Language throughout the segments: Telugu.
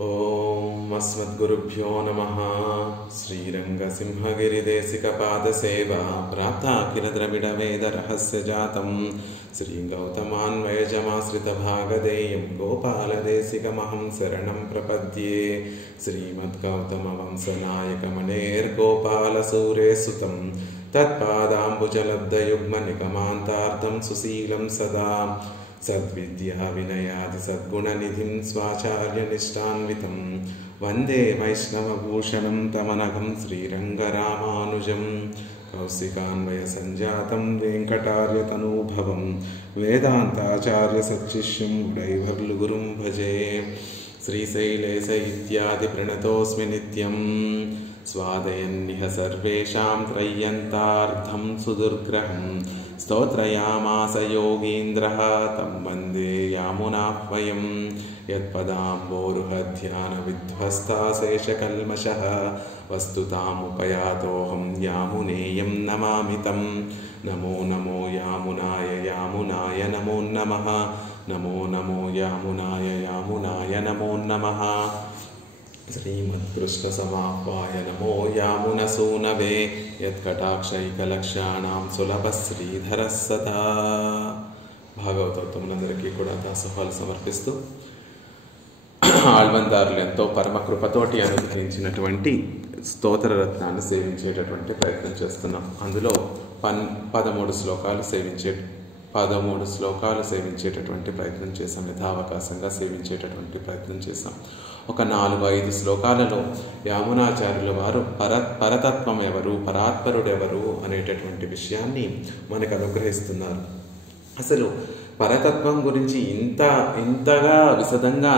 ఓం అస్మద్గురుభ్యో నమః. శ్రీరంగసింహగిరిదేశికపాదసేవా ప్రాప్తాఖిలద్రవిడవేదరహస్యజాతం శ్రీగౌతమాన్వయజమాశ్రితభాగధేయం గోపాలదేశికమహం శరణం ప్రపద్యే. శ్రీమద్గౌతమవంశనాయకమణేర్గోపాలసూరేసుతం తత్పాదాంబుజలబ్ధయుగ్మనిగమాంతార్థం సుశీలం సదా సద్విద్యా వినయాది సద్గుణనిధిం స్వాచార్యనిష్టాన్వితం వందే వైష్ణవభూషణం తమనఘం శ్రీరంగరామానుజం. కౌశికాన్వయ సంజాతం వెంకటార్యతనూభవం వేదాంతాచార్య సచ్చిష్యం ఉడైవర్లు గురుం భజే. శ్రీశైలేశ ఇత్యాది ప్రణతోస్మి నిత్యం స్వాదయన్నిహ సర్వేషాం త్రయ్యంతార్థం సుదుర్గ్రహం స్తోత్రయామాస యోగీంద్రః తం వందే యామునాహ్వయం. యత్పదాంబోరుహధ్యాన విధ్వస్తాశేషకల్మషః వస్తుతాముపయాతోహం యామునేయం నమామి తం. నమో నమో యామునాయ యామునాయ నమో నమః. నమో నమో యామునాయ యామునాయ నమో నమః. శ్రీమత్కృష్ణసమాహ్వాయ నమో యామునసూనవే యత్కటాక్షైకలక్ష్యాణం సులభ శ్రీధర సదా. భాగవతోత్తములందరికీ కూడా దాసోహాలు సమర్పిస్తూ ఆళ్వందారులు ఎంతో పరమకృపతోటి అనుగ్రహించినటువంటి స్తోత్రరత్నాన్ని సేవించేటటువంటి ప్రయత్నం చేస్తున్నాం. అందులో 13 శ్లోకాలు సేవించేటటువంటి ప్రయత్నం చేసాం. యథావకాశంగా సేవించేటటువంటి ప్రయత్నం చేసాం. ఒక 4-5 శ్లోకాలలో యామునాచార్యుల వారు పరతత్వం ఎవరు, పరాత్పరుడెవరు అనేటటువంటి విషయాన్ని మనకు అనుగ్రహిస్తున్నారు. అసలు పరతత్వం గురించి ఇంతగా విశదంగా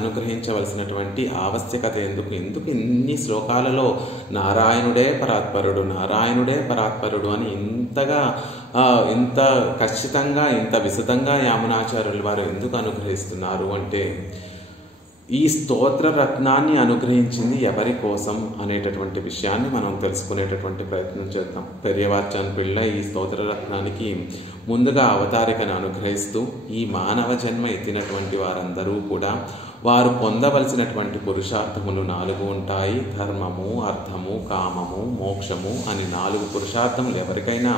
అనుగ్రహించవలసినటువంటి ఆవశ్యకత ఎందుకు ఇన్ని శ్లోకాలలో నారాయణుడే పరాత్పరుడు అని ఇంత ఖచ్చితంగా ఇంత విశదంగా యామునాచార్యుల వారు ఎందుకు అనుగ్రహిస్తున్నారు అంటే, ఈ స్తోత్ర రత్నాన్ని అనుగ్రహించింది ఎవరి కోసం అనేటటువంటి విషయాన్ని మనం తెలుసుకునేటటువంటి ప్రయత్నం చేద్దాం. పెరియవాచాన్ పిళ్ళ ఈ స్తోత్ర రత్నానికి ముందుగా అవతారికను అనుగ్రహిస్తూ, ఈ మానవ జన్మ ఎత్తినటువంటి వారందరూ కూడా వారు పొందవలసినటువంటి పురుషార్థములు 4 ఉంటాయి. ధర్మము, అర్థము, కామము, మోక్షము అని 4 పురుషార్థములు ఎవరికైనా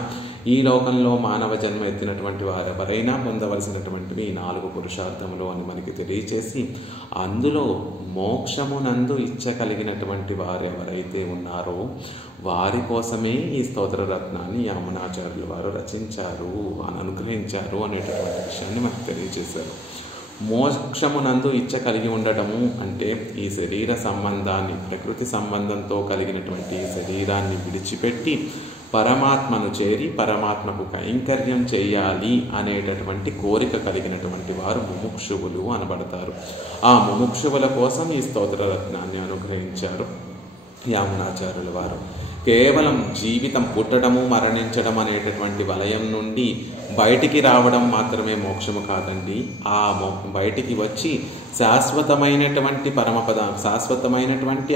ఈ లోకంలో మానవ జన్మ ఎత్తినటువంటి వారెవరైనా పొందవలసినటువంటివి 4 పురుషార్థములు అని మనకి తెలియచేసి, అందులో మోక్షమునందు ఇచ్చగలిగినటువంటి వారు ఎవరైతే ఉన్నారో వారి కోసమే ఈ స్తోత్ర రత్నాన్ని యామునాచార్యుల వారు రచించారు, అనుగ్రహించారు అనేటటువంటి విషయాన్ని మనకు తెలియజేశారు. మోక్షమునందు ఇచ్చ కలిగి ఉండటము అంటే ఈ శరీర సంబంధాన్ని, ప్రకృతి సంబంధంతో కలిగినటువంటి శరీరాన్ని విడిచిపెట్టి పరమాత్మను చేరి పరమాత్మకు కైంకర్యం చేయాలి అనేటటువంటి కోరిక కలిగినటువంటి వారు ముముక్షువులు అనబడతారు. ఆ ముముక్షువుల కోసం ఈ స్తోత్ర రత్నాన్ని అనుగ్రహించారు యామునాచార్యుల వారు. కేవలం జీవితం పుట్టడము మరణించడం అనేటటువంటి వలయం నుండి బయటికి రావడం మాత్రమే మోక్షము కాదండి. ఆ బయటికి వచ్చి శాశ్వతమైనటువంటి పరమపదం, శాశ్వతమైనటువంటి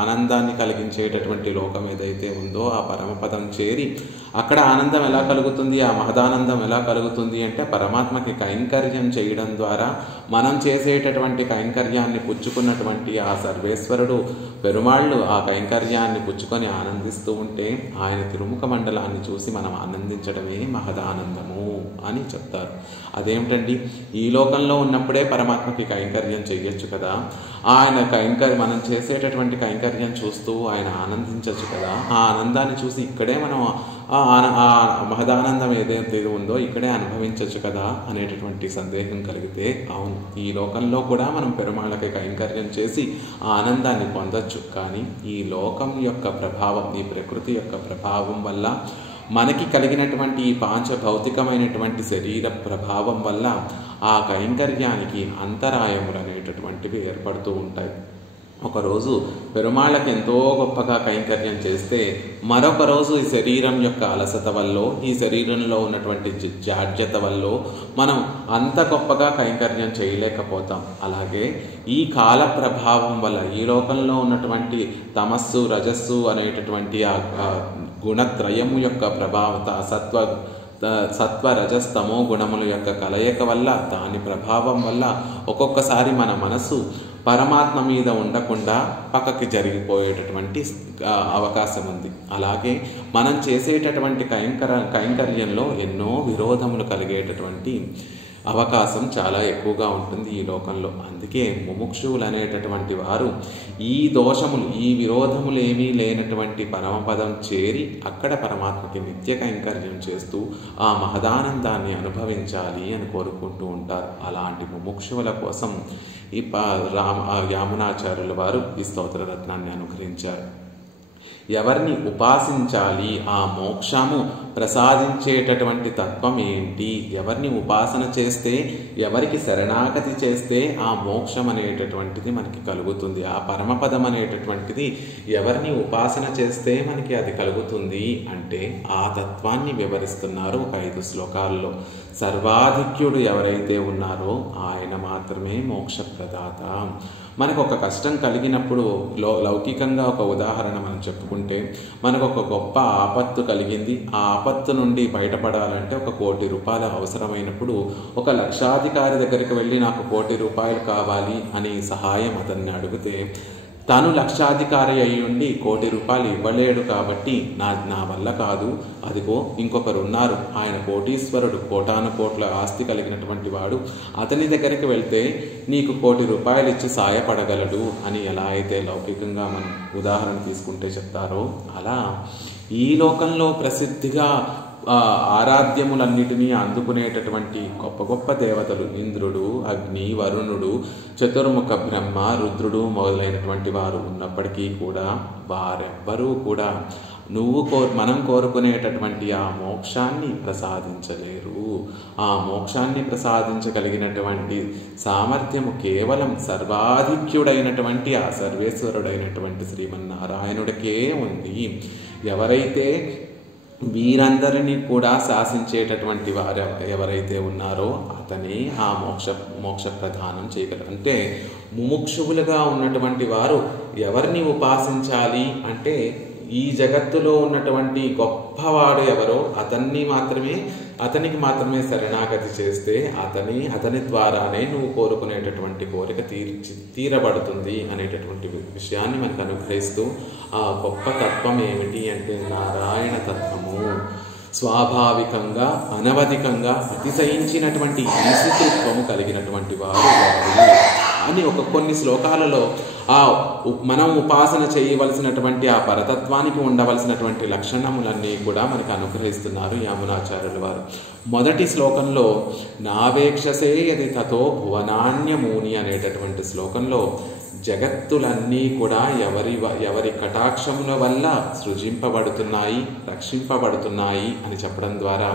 ఆనందాన్ని కలిగించేటటువంటి లోకం ఏదైతే ఉందో ఆ పరమపదం చేరి అక్కడ ఆనందం ఎలా కలుగుతుంది, ఆ మహదానందం ఎలా కలుగుతుంది అంటే, పరమాత్మకి కైంకర్యం చేయడం ద్వారా మనం చేసేటటువంటి కైంకర్యాన్ని పుచ్చుకున్నటువంటి ఆ సర్వేశ్వరుడు పెరుమాళ్ళు ఆ కైంకర్యాన్ని పుచ్చుకొని ఆనందిస్తూ ఉంటే ఆయన తిరుముఖ మండలాన్ని చూసి మనం ఆనందించడమే మహదానందము అని చెప్తారు. అదేమిటండి, ఈ లోకంలో ఉన్నప్పుడే పరమాత్మకి కైంకర్యం చెయ్యొచ్చు కదా, ఆయన మనం చేసేటటువంటి కైంకర్యం చూస్తూ ఆయన ఆనందించవచ్చు కదా, ఆ ఆనందాన్ని చూసి ఇక్కడే మనం ఆ మహదానందం ఏదైతే ఉందో ఇక్కడే అనుభవించవచ్చు కదా అనేటటువంటి సందేహం కలిగితే, అవును, ఈ లోకంలో కూడా మనం పెరుమాళ్ళకి కైంకర్యం చేసి ఆ ఆనందాన్ని పొందొచ్చు. కానీ ఈ లోకం యొక్క ప్రభావం, ఈ ప్రకృతి యొక్క ప్రభావం వల్ల మనకి కలిగినటువంటి ఈ భౌతికమైనటువంటి శరీర ప్రభావం వల్ల ఆ కైంకర్యానికి అంతరాయములు అనేటటువంటివి ఏర్పడుతూ ఉంటాయి. ఒకరోజు పెరుమాళ్ళకి ఎంతో గొప్పగా కైంకర్యం చేస్తే మరొక రోజు ఈ శరీరం యొక్క అలసత వల్ల, ఈ శరీరంలో ఉన్నటువంటి జాడ్యత వల్ల మనం అంత గొప్పగా కైంకర్యం చేయలేకపోతాం. అలాగే ఈ కాల ప్రభావం వల్ల ఈ లోకంలో ఉన్నటువంటి తమస్సు, రజస్సు అనేటటువంటి ఆ గుణత్రయము యొక్క ప్రభావం, సత్వ సత్వ రజస్తమో గుణముల యొక్క కలయిక వల్ల, దాని ప్రభావం వల్ల ఒక్కొక్కసారి మన మనసు పరమాత్మ మీద ఉండకుండా పక్కకి జరిగిపోయేటటువంటి అవకాశం ఉంది. అలాగే మనం చేసేటటువంటి కైంకర్యంలో ఎన్నో విరోధములు కలిగేటటువంటి అవకాశం చాలా ఎక్కువగా ఉంటుంది ఈ లోకంలో. అందుకే ముముక్షువులు అనేటటువంటి వారు ఈ దోషములు, ఈ విరోధములు ఏమీ లేనటువంటి పరమపదం చేరి అక్కడ పరమాత్మకి నిత్య కైంకర్యం చేస్తూ ఆ మహదానందాన్ని అనుభవించాలి అని కోరుకుంటూ ఉంటారు. అలాంటి ముముక్షువుల కోసం ఈ యామునాచార్యుల వారు ఈ స్తోత్ర రత్నాన్ని అనుగ్రహించారు. ఎవరిని ఉపాసించాలి, ఆ మోక్షము ప్రసాదించేటటువంటి తత్వం ఏంటి, ఎవరిని ఉపాసన చేస్తే, ఎవరికి శరణాగతి చేస్తే ఆ మోక్షం అనేటటువంటిది మనకి కలుగుతుంది, ఆ పరమపదం అనేటటువంటిది ఎవరిని ఉపాసన చేస్తే మనకి అది కలుగుతుంది అంటే ఆ తత్వాన్ని వివరిస్తున్నారు ఒక 5 శ్లోకాల్లో. సర్వాధిక్యుడు ఎవరైతే ఉన్నారో ఆయన మాత్రమే మోక్షప్రదాత. మనకు ఒక కష్టం కలిగినప్పుడు లౌకికంగా ఒక ఉదాహరణ మనం చెప్పుకుంటే, మనకు ఒక గొప్ప ఆపత్తు కలిగింది. ఆ ఆపత్తు నుండి బయటపడాలంటే 1 కోటి రూపాయలు అవసరమైనప్పుడు ఒక లక్షాధికారి దగ్గరికి వెళ్ళి నాకు 1 కోటి రూపాయలు కావాలి అని సహాయం అతన్ని అడిగితే, తాను లక్షాధికారి అయి ఉండి 1 కోటి రూపాయలు ఇవ్వలేడు కాబట్టి నా వల్ల కాదు, అదిగో ఇంకొకరు ఉన్నారు, ఆయన కోటీశ్వరుడు, కోటాను కోట్ల ఆస్తి కలిగినటువంటి వాడు, అతని దగ్గరికి వెళ్తే నీకు 1 కోటి రూపాయలు ఇచ్చి సాయపడగలడు అని ఎలా అయితే లౌకికంగా మనం ఉదాహరణ తీసుకుంటే చెప్తారో, అలా ఈ లోకంలో ప్రసిద్ధిగా ఆరాధ్యములన్నిటినీ అందుకునేటటువంటి గొప్ప గొప్ప దేవతలు ఇంద్రుడు, అగ్ని, వరుణుడు, చతుర్ముఖ బ్రహ్మ, రుద్రుడు మొదలైనటువంటి వారు ఉన్నప్పటికీ కూడా వారెవ్వరూ కూడా మనం కోరుకునేటటువంటి ఆ మోక్షాన్ని ప్రసాదించలేరు. ఆ మోక్షాన్ని ప్రసాదించగలిగినటువంటి సామర్థ్యము కేవలం సర్వాధిక్యుడైనటువంటి ఆ సర్వేశ్వరుడైనటువంటి శ్రీమన్నారాయణుడికే ఉంది. ఎవరైతే వీరందరినీ కూడా శాసించేటటువంటి వారు ఎవరైతే ఉన్నారో అతనే ఆ మోక్ష ప్రదానం చేయగలరు. అంటే ముముక్షువులుగా ఉన్నటువంటి వారు ఎవరిని ఉపాసించాలి అంటే, ఈ జగత్తులో ఉన్నటువంటి గొప్పవాడు ఎవరో అతనికి మాత్రమే శరణాగతి చేస్తే అతని ద్వారానే నువ్వు కోరుకునేటటువంటి కోరిక తీరబడుతుంది అనేటటువంటి విషయాన్ని మనకు అనుగ్రహిస్తూ, ఆ గొప్ప తత్వం ఏమిటి అంటే నారాయణ తత్వము. స్వాభావికంగా అనవధికంగా అతిశయించినటువంటి ఈశితృత్వము కలిగినటువంటి వారు అని కొన్ని శ్లోకాలలో మనం ఉపాసన చేయవలసినటువంటి ఆ పరతత్వానికి ఉండవలసినటువంటి లక్షణములన్నీ కూడా మనకు అనుగ్రహిస్తున్నారు యామునాచార్యుల వారు. మొదటి శ్లోకంలో నావేక్షసే యది తతో భువనాన్యమూని అనేటటువంటి శ్లోకంలో జగత్తులన్నీ కూడా ఎవరి కటాక్షముల వల్ల సృజింపబడుతున్నాయి, రక్షింపబడుతున్నాయి అని చెప్పడం ద్వారా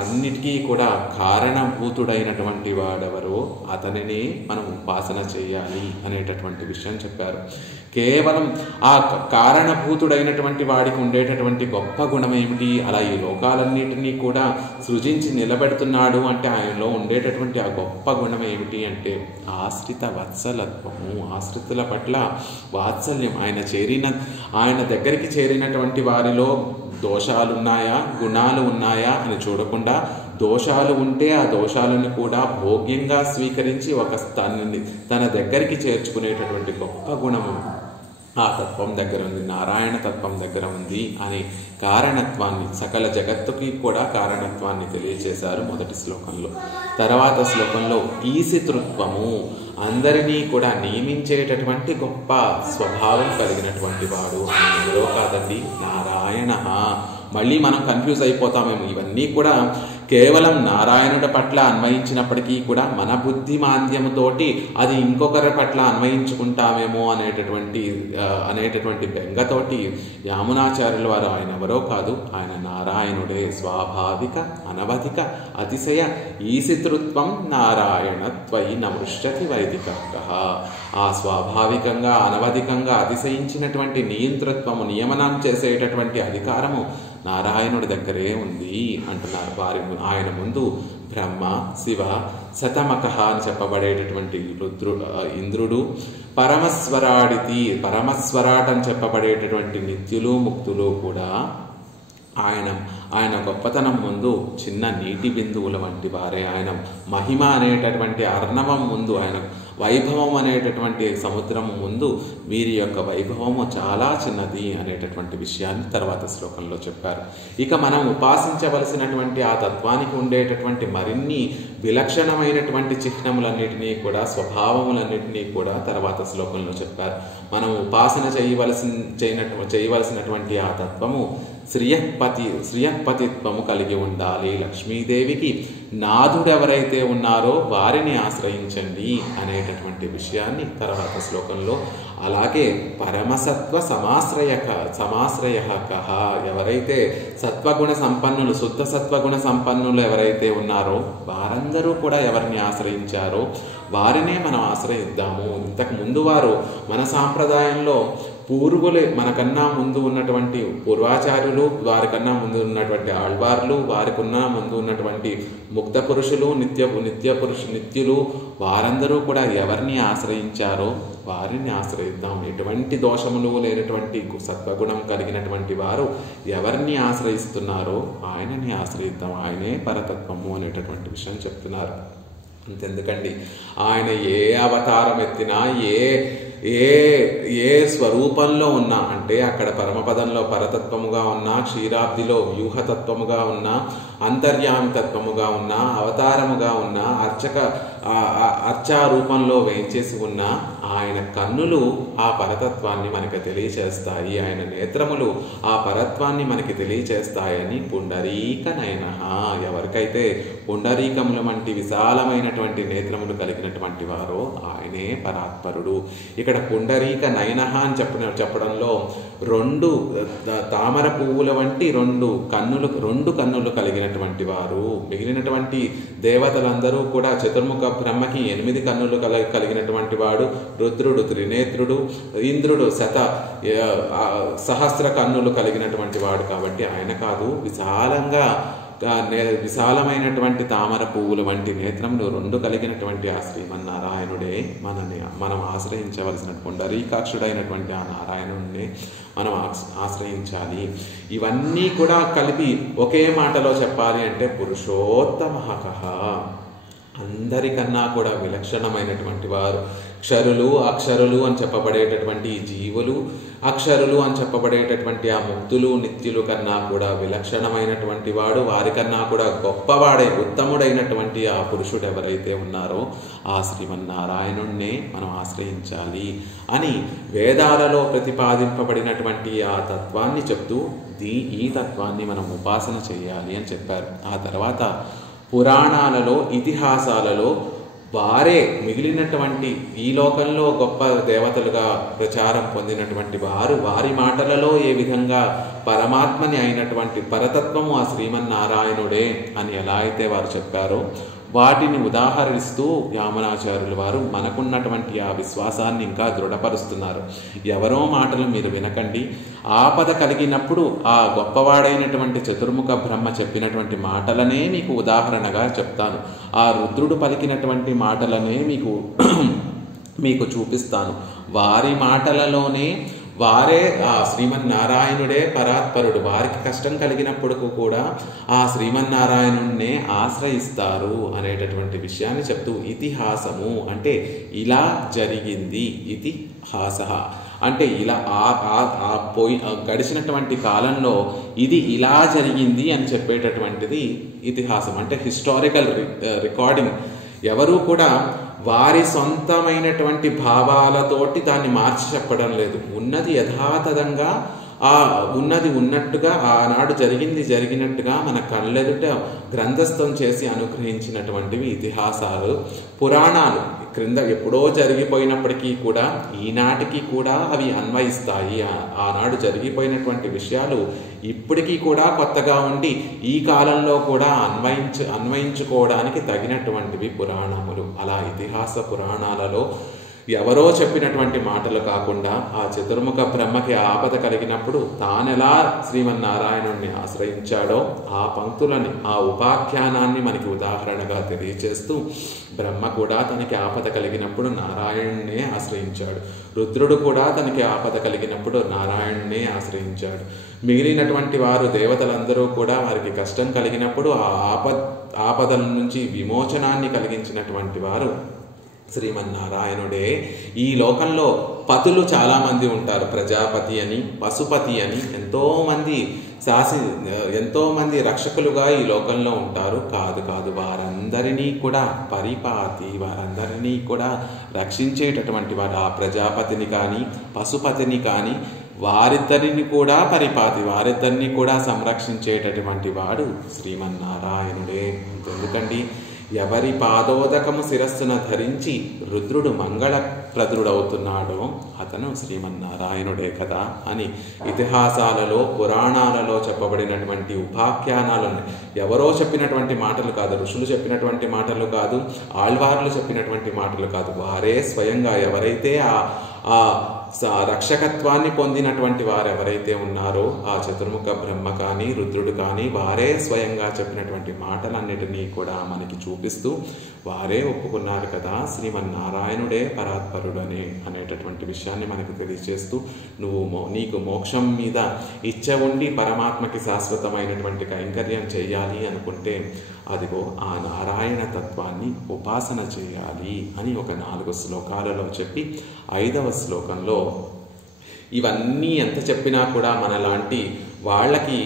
అన్నిటికీ కూడా కారణభూతుడైనటువంటి వాడెవరో అతనినే మనం ఉపాసన చేయాలి అనేటటువంటి విషయం చెప్పారు. కేవలం ఆ కారణభూతుడైనటువంటి వాడికి ఉండేటటువంటి గొప్ప గుణం ఏమిటి, అలా ఈ లోకాలన్నిటినీ కూడా సృజించి నిలబెడుతున్నాడు అంటే ఆయనలో ఉండేటటువంటి ఆ గొప్ప గుణం ఏమిటి అంటే ఆశ్రిత వత్సలత్వము. ఆశ్రితుల పట్ల వాత్సల్యం. ఆయన దగ్గరికి చేరినటువంటి వారిలో దోషాలున్నాయా, గుణాలు ఉన్నాయా అని చూడకుండా, దోషాలు ఉంటే ఆ దోషాలను కూడా భోగ్యంగా స్వీకరించి తన దగ్గరికి చేర్చుకునేటటువంటి గొప్ప గుణము ఆ తత్వం దగ్గర ఉంది, నారాయణ తత్వం దగ్గర ఉంది అని కారణత్వాన్ని, సకల జగత్తుకి కూడా కారణత్వాన్ని తెలియజేశారు మొదటి శ్లోకంలో. తర్వాత శ్లోకంలో ఈశితృత్వము, అందరినీ కూడా నియమించేటటువంటి గొప్ప స్వభావం కలిగినటువంటి వాడు. ఎవరో కాదండి, నారాయణ. మళ్ళీ మనం కన్ఫ్యూజ్ అయిపోతామేమో. ఇవన్నీ కూడా కేవలం నారాయణుడి పట్ల అన్వయించినప్పటికీ కూడా మన బుద్ధి మాంద్యముతోటి అది ఇంకొకరి పట్ల అన్వయించుకుంటామేమో అనేటటువంటి బెంగతోటి యామునాచార్యుల వారు ఆయన ఎవరో కాదు, ఆయన నారాయణుడే. స్వాభావిక అనవధిక అతిశయ ఈశితృత్వం నారాయణ త్వయి నమృష్యతి వైదిక. ఆ స్వాభావికంగా అనవధికంగా అతిశయించినటువంటి నియంతృత్వము, నియమనం చేసేటటువంటి అధికారము నారాయణుడి దగ్గరే ఉంది అంటున్నారు. ఆయన ముందు బ్రహ్మ, శివ, శతమకః అని చెప్పబడేటటువంటి ఇంద్రుడు, పరమస్వరాట్ అని చెప్పబడేటటువంటి నిత్యులు, ముక్తులు కూడా ఆయన గొప్పతనం ముందు చిన్న నీటి బిందువుల వంటి వారే. ఆయన మహిమ అనేటటువంటి అర్ణవం ముందు, ఆయన వైభవం అనేటటువంటి సముద్రం ముందు వీరి యొక్క వైభవము చాలా చిన్నది అనేటటువంటి విషయాన్ని తర్వాత శ్లోకంలో చెప్పారు. ఇక మనం ఉపాసించవలసినటువంటి ఆ తత్వానికి ఉండేటటువంటి మరిన్ని విలక్షణమైనటువంటి చిహ్నములన్నిటినీ కూడా, స్వభావములన్నిటినీ కూడా తర్వాత శ్లోకంలో చెప్పారు. మనం ఉపాసన చేయవలసినటువంటి ఆ తత్వము శ్రియపతిత్వము కలిగి ఉండాలి. లక్ష్మీదేవికి నాథుడెవరైతే ఉన్నారో వారిని ఆశ్రయించండి అనేటటువంటి విషయాన్ని తర్వాత శ్లోకంలో, అలాగే పరమసత్వ సమాశ్రయ కహ, ఎవరైతే సత్వగుణ సంపన్నులు, శుద్ధ సత్వగుణ సంపన్నులు ఎవరైతే ఉన్నారో వారందరూ కూడా ఎవరిని ఆశ్రయించారో వారినే మనం ఆశ్రయిద్దాము. ఇంతకు ముందు వారు మన సాంప్రదాయంలో పూర్వులే, మనకన్నా ముందు ఉన్నటువంటి పూర్వాచార్యులు, వారికన్నా ముందు ఉన్నటువంటి ఆళ్వార్లు, వారికన్నా ముందు ఉన్నటువంటి ముక్త పురుషులు, నిత్యులు, వారందరూ కూడా ఎవరిని ఆశ్రయించారో వారిని ఆశ్రయిద్దాం. ఎటువంటి దోషములు లేనటువంటి సత్వగుణం కలిగినటువంటి వారు ఎవరిని ఆశ్రయిస్తున్నారో ఆయనని ఆశ్రయిద్దాం. ఆయనే పరతత్వము అనేటటువంటి విషయం చెప్తున్నారు. అంతెందుకండి, ఆయన ఏ అవతారం ఎత్తినా, ఏ స్వరూపంలో ఉన్నా, అంటే అక్కడ పరమపదంలో పరతత్వముగా ఉన్నా, క్షీరాబ్దిలో వ్యూహతత్వముగా ఉన్నా, అంతర్యామి తత్వముగా ఉన్నా, అవతారముగా ఉన్నా, అర్చారూపంలో వేయించేసి ఉన్నా, ఆయన కన్నులు ఆ పరతత్వాన్ని మనకి తెలియచేస్తాయి, ఆయన నేత్రములు ఆ పరత్వాన్ని మనకి తెలియచేస్తాయని పుండరీక నయనః, ఎవరికైతే పుండరీకముల వంటి విశాలమైనటువంటి నేత్రములు కలిగినటువంటి వారో ఆయనే పరాత్పరుడు. ఇక్కడ పుండరీక నయనః అని చెప్పడంలో రెండు తామర పువ్వుల వంటి రెండు కన్నులు కలిగినటువంటి వారు. మిగిలినటువంటి దేవతలందరూ కూడా చతుర్ముఖ బ్రహ్మకి 8 కన్నులు కలిగినటువంటి వాడు, రుద్రుడు త్రినేత్రుడు, ఇంద్రుడు సహస్ర కన్నులు కలిగినటువంటి వాడు. కాబట్టి ఆయన కాదు, విశాలమైనటువంటి తామర పువ్వుల వంటి నేత్రములు 2 కలిగినటువంటి ఆ శ్రీమన్నారాయణుడే మనం ఆశ్రయించవలసిన పుండరీకాక్షుడైనటువంటి ఆ నారాయణుడినే మనం ఆశ్రయించాలి. ఇవన్నీ కూడా కలిపి ఒకే మాటలో చెప్పాలి అంటే పురుషోత్తమః కః, అందరికన్నా కూడా విలక్షణమైనటువంటి వారు. క్షరులు అక్షరులు అని చెప్పబడేటటువంటి జీవులు, అక్షరులు అని చెప్పబడేటటువంటి ఆ ముక్తులు నిత్యులు కన్నా కూడా విలక్షణమైనటువంటి వాడు, వారికన్నా కూడా గొప్పవాడే, ఉత్తముడైనటువంటి ఆ పురుషుడు ఎవరైతే ఉన్నారో ఆ శ్రీమన్నారాయణుణ్ణే మనం ఆశ్రయించాలి అని వేదాలలో ప్రతిపాదింపబడినటువంటి ఆ తత్వాన్ని చెప్తూ ఈ తత్వాన్ని మనం ఉపాసన చేయాలి అని చెప్పారు. ఆ తర్వాత పురాణాలలో, ఇతిహాసాలలో వారే మిగిలినటువంటి ఈ లోకంలో గొప్ప దేవతలుగా ప్రచారం పొందినటువంటి వారి మాటలలో ఏ విధంగా పరమాత్మని అయినటువంటి పరతత్వము ఆ శ్రీమన్నారాయణుడే అని ఎలా అయితే వారు చెప్పారో వాటిని ఉదాహరిస్తూ యామునాచార్యులు వారు మనకున్నటువంటి ఆ విశ్వాసాన్ని ఇంకా దృఢపరుస్తున్నారు. ఎవరో మాటలు మీరు వినకండి, ఆపద కలిగినప్పుడు ఆ గొప్పవాడైనటువంటి చతుర్ముఖ బ్రహ్మ చెప్పినటువంటి మాటలనే మీకు ఉదాహరణగా చెప్తాను, ఆ రుద్రుడు పలికినటువంటి మాటలనే మీకు చూపిస్తాను. వారి మాటలలోనే వారే ఆ శ్రీమన్నారాయణుడే పరాత్పరుడు, వారికి కష్టం కలిగినప్పుడు కూడా ఆ శ్రీమన్నారాయణుడినే ఆశ్రయిస్తారు అనేటటువంటి విషయాన్ని చెప్తూ ఇతిహాసము అంటే ఇలా జరిగింది, ఇతిహాస అంటే ఇలా గడిచినటువంటి కాలంలో ఇది ఇలా జరిగింది అని చెప్పేటటువంటిది ఇతిహాసం. అంటే హిస్టారికల్ రికార్డింగ్. ఎవరూ కూడా వారి సొంతమైనటువంటి భావాలతోటి దాన్ని మార్చి చెప్పడం లేదు. ఉన్నది యథాతథంగా, ఉన్నది ఉన్నట్టుగా, ఆనాడు జరిగినట్టుగా మన కళ్ళెదుట గ్రంథస్థం చేసి అనుగ్రహించినటువంటివి ఇతిహాసాలు. పురాణాలు క్రింద ఎప్పుడో జరిగిపోయినప్పటికీ కూడా ఈనాటికి కూడా అవి అన్వయిస్తాయి. ఆనాడు జరిగిపోయినటువంటి విషయాలు ఇప్పటికీ కూడా కొత్తగా ఉండి ఈ కాలంలో కూడా అన్వయించుకోవడానికి తగినటువంటివి పురాణములు. అలా ఇతిహాస పురాణాలలో ఎవరో చెప్పినటువంటి మాటలు కాకుండా ఆ చతుర్ముఖ బ్రహ్మకి ఆపద కలిగినప్పుడు తానెలా శ్రీమన్నారాయణుడిని ఆశ్రయించాడో ఆ పంక్తులని, ఆ ఉపాఖ్యానాన్ని మనకి ఉదాహరణగా తెలియచేస్తూ బ్రహ్మ కూడా తనకి ఆపద కలిగినప్పుడు నారాయణునే ఆశ్రయించాడు. రుద్రుడు కూడా తనకి ఆపద కలిగినప్పుడు నారాయణునే ఆశ్రయించాడు. మిగిలినటువంటి వారు దేవతలందరూ కూడా వారికి కష్టం కలిగినప్పుడు ఆ ఆపదల నుంచి విమోచనాన్ని కలిగించినటువంటి వారు శ్రీమన్నారాయణుడే. ఈ లోకంలో పతులు చాలామంది ఉంటారు. ప్రజాపతి అని, పశుపతి అని ఎంతోమంది రక్షకులుగా ఈ లోకంలో ఉంటారు. కాదు, వారందరినీ కూడా పరిపాతి, వారందరినీ కూడా రక్షించేటటువంటి వారు. ఆ ప్రజాపతిని కానీ పశుపతిని కానీ వారిద్దరిని కూడా పరిపాతి, వారిద్దరిని కూడా సంరక్షించేటటువంటి వాడు శ్రీమన్నారాయణుడే. ఎందుకండి, ఎవరి పాదోదకము శిరస్సున ధరించి రుద్రుడు మంగళప్రదుడవుతున్నాడో అతను శ్రీమన్నారాయణుడే కదా అని ఇతిహాసాలలో, పురాణాలలో చెప్పబడినటువంటి ఉపాఖ్యానాలను ఎవరో చెప్పినటువంటి మాటలు కాదు, ఋషులు చెప్పినటువంటి మాటలు కాదు, ఆళ్వార్లు చెప్పినటువంటి మాటలు కాదు. వారే స్వయంగా ఎవరైతే ఆ రక్షకత్వాన్ని పొందినటువంటి వారు ఎవరైతే ఉన్నారో ఆ చతుర్ముఖ బ్రహ్మ కానీ రుద్రుడు కానీ వారే స్వయంగా చెప్పినటువంటి మాటలన్నిటినీ కూడా మనకి చూపిస్తూ వారే ఒప్పుకున్నారు కదా శ్రీమన్నారాయణుడే పరాత్పరుడు అనేటటువంటి విషయాన్ని మనకు తెలియజేస్తూ, నీకు మోక్షం మీద ఇచ్చ ఉండి పరమాత్మకి శాశ్వతమైనటువంటి కైంకర్యం చేయాలి అనుకుంటే అదిగో ఆ నారాయణ తత్వాన్ని ఉపాసన చేయాలి అని ఒక 4 శ్లోకాలలో చెప్పి 5వ శ్లోకంలో ఇవన్నీ ఎంత చెప్పినా కూడా మనలాంటి వాళ్ళకి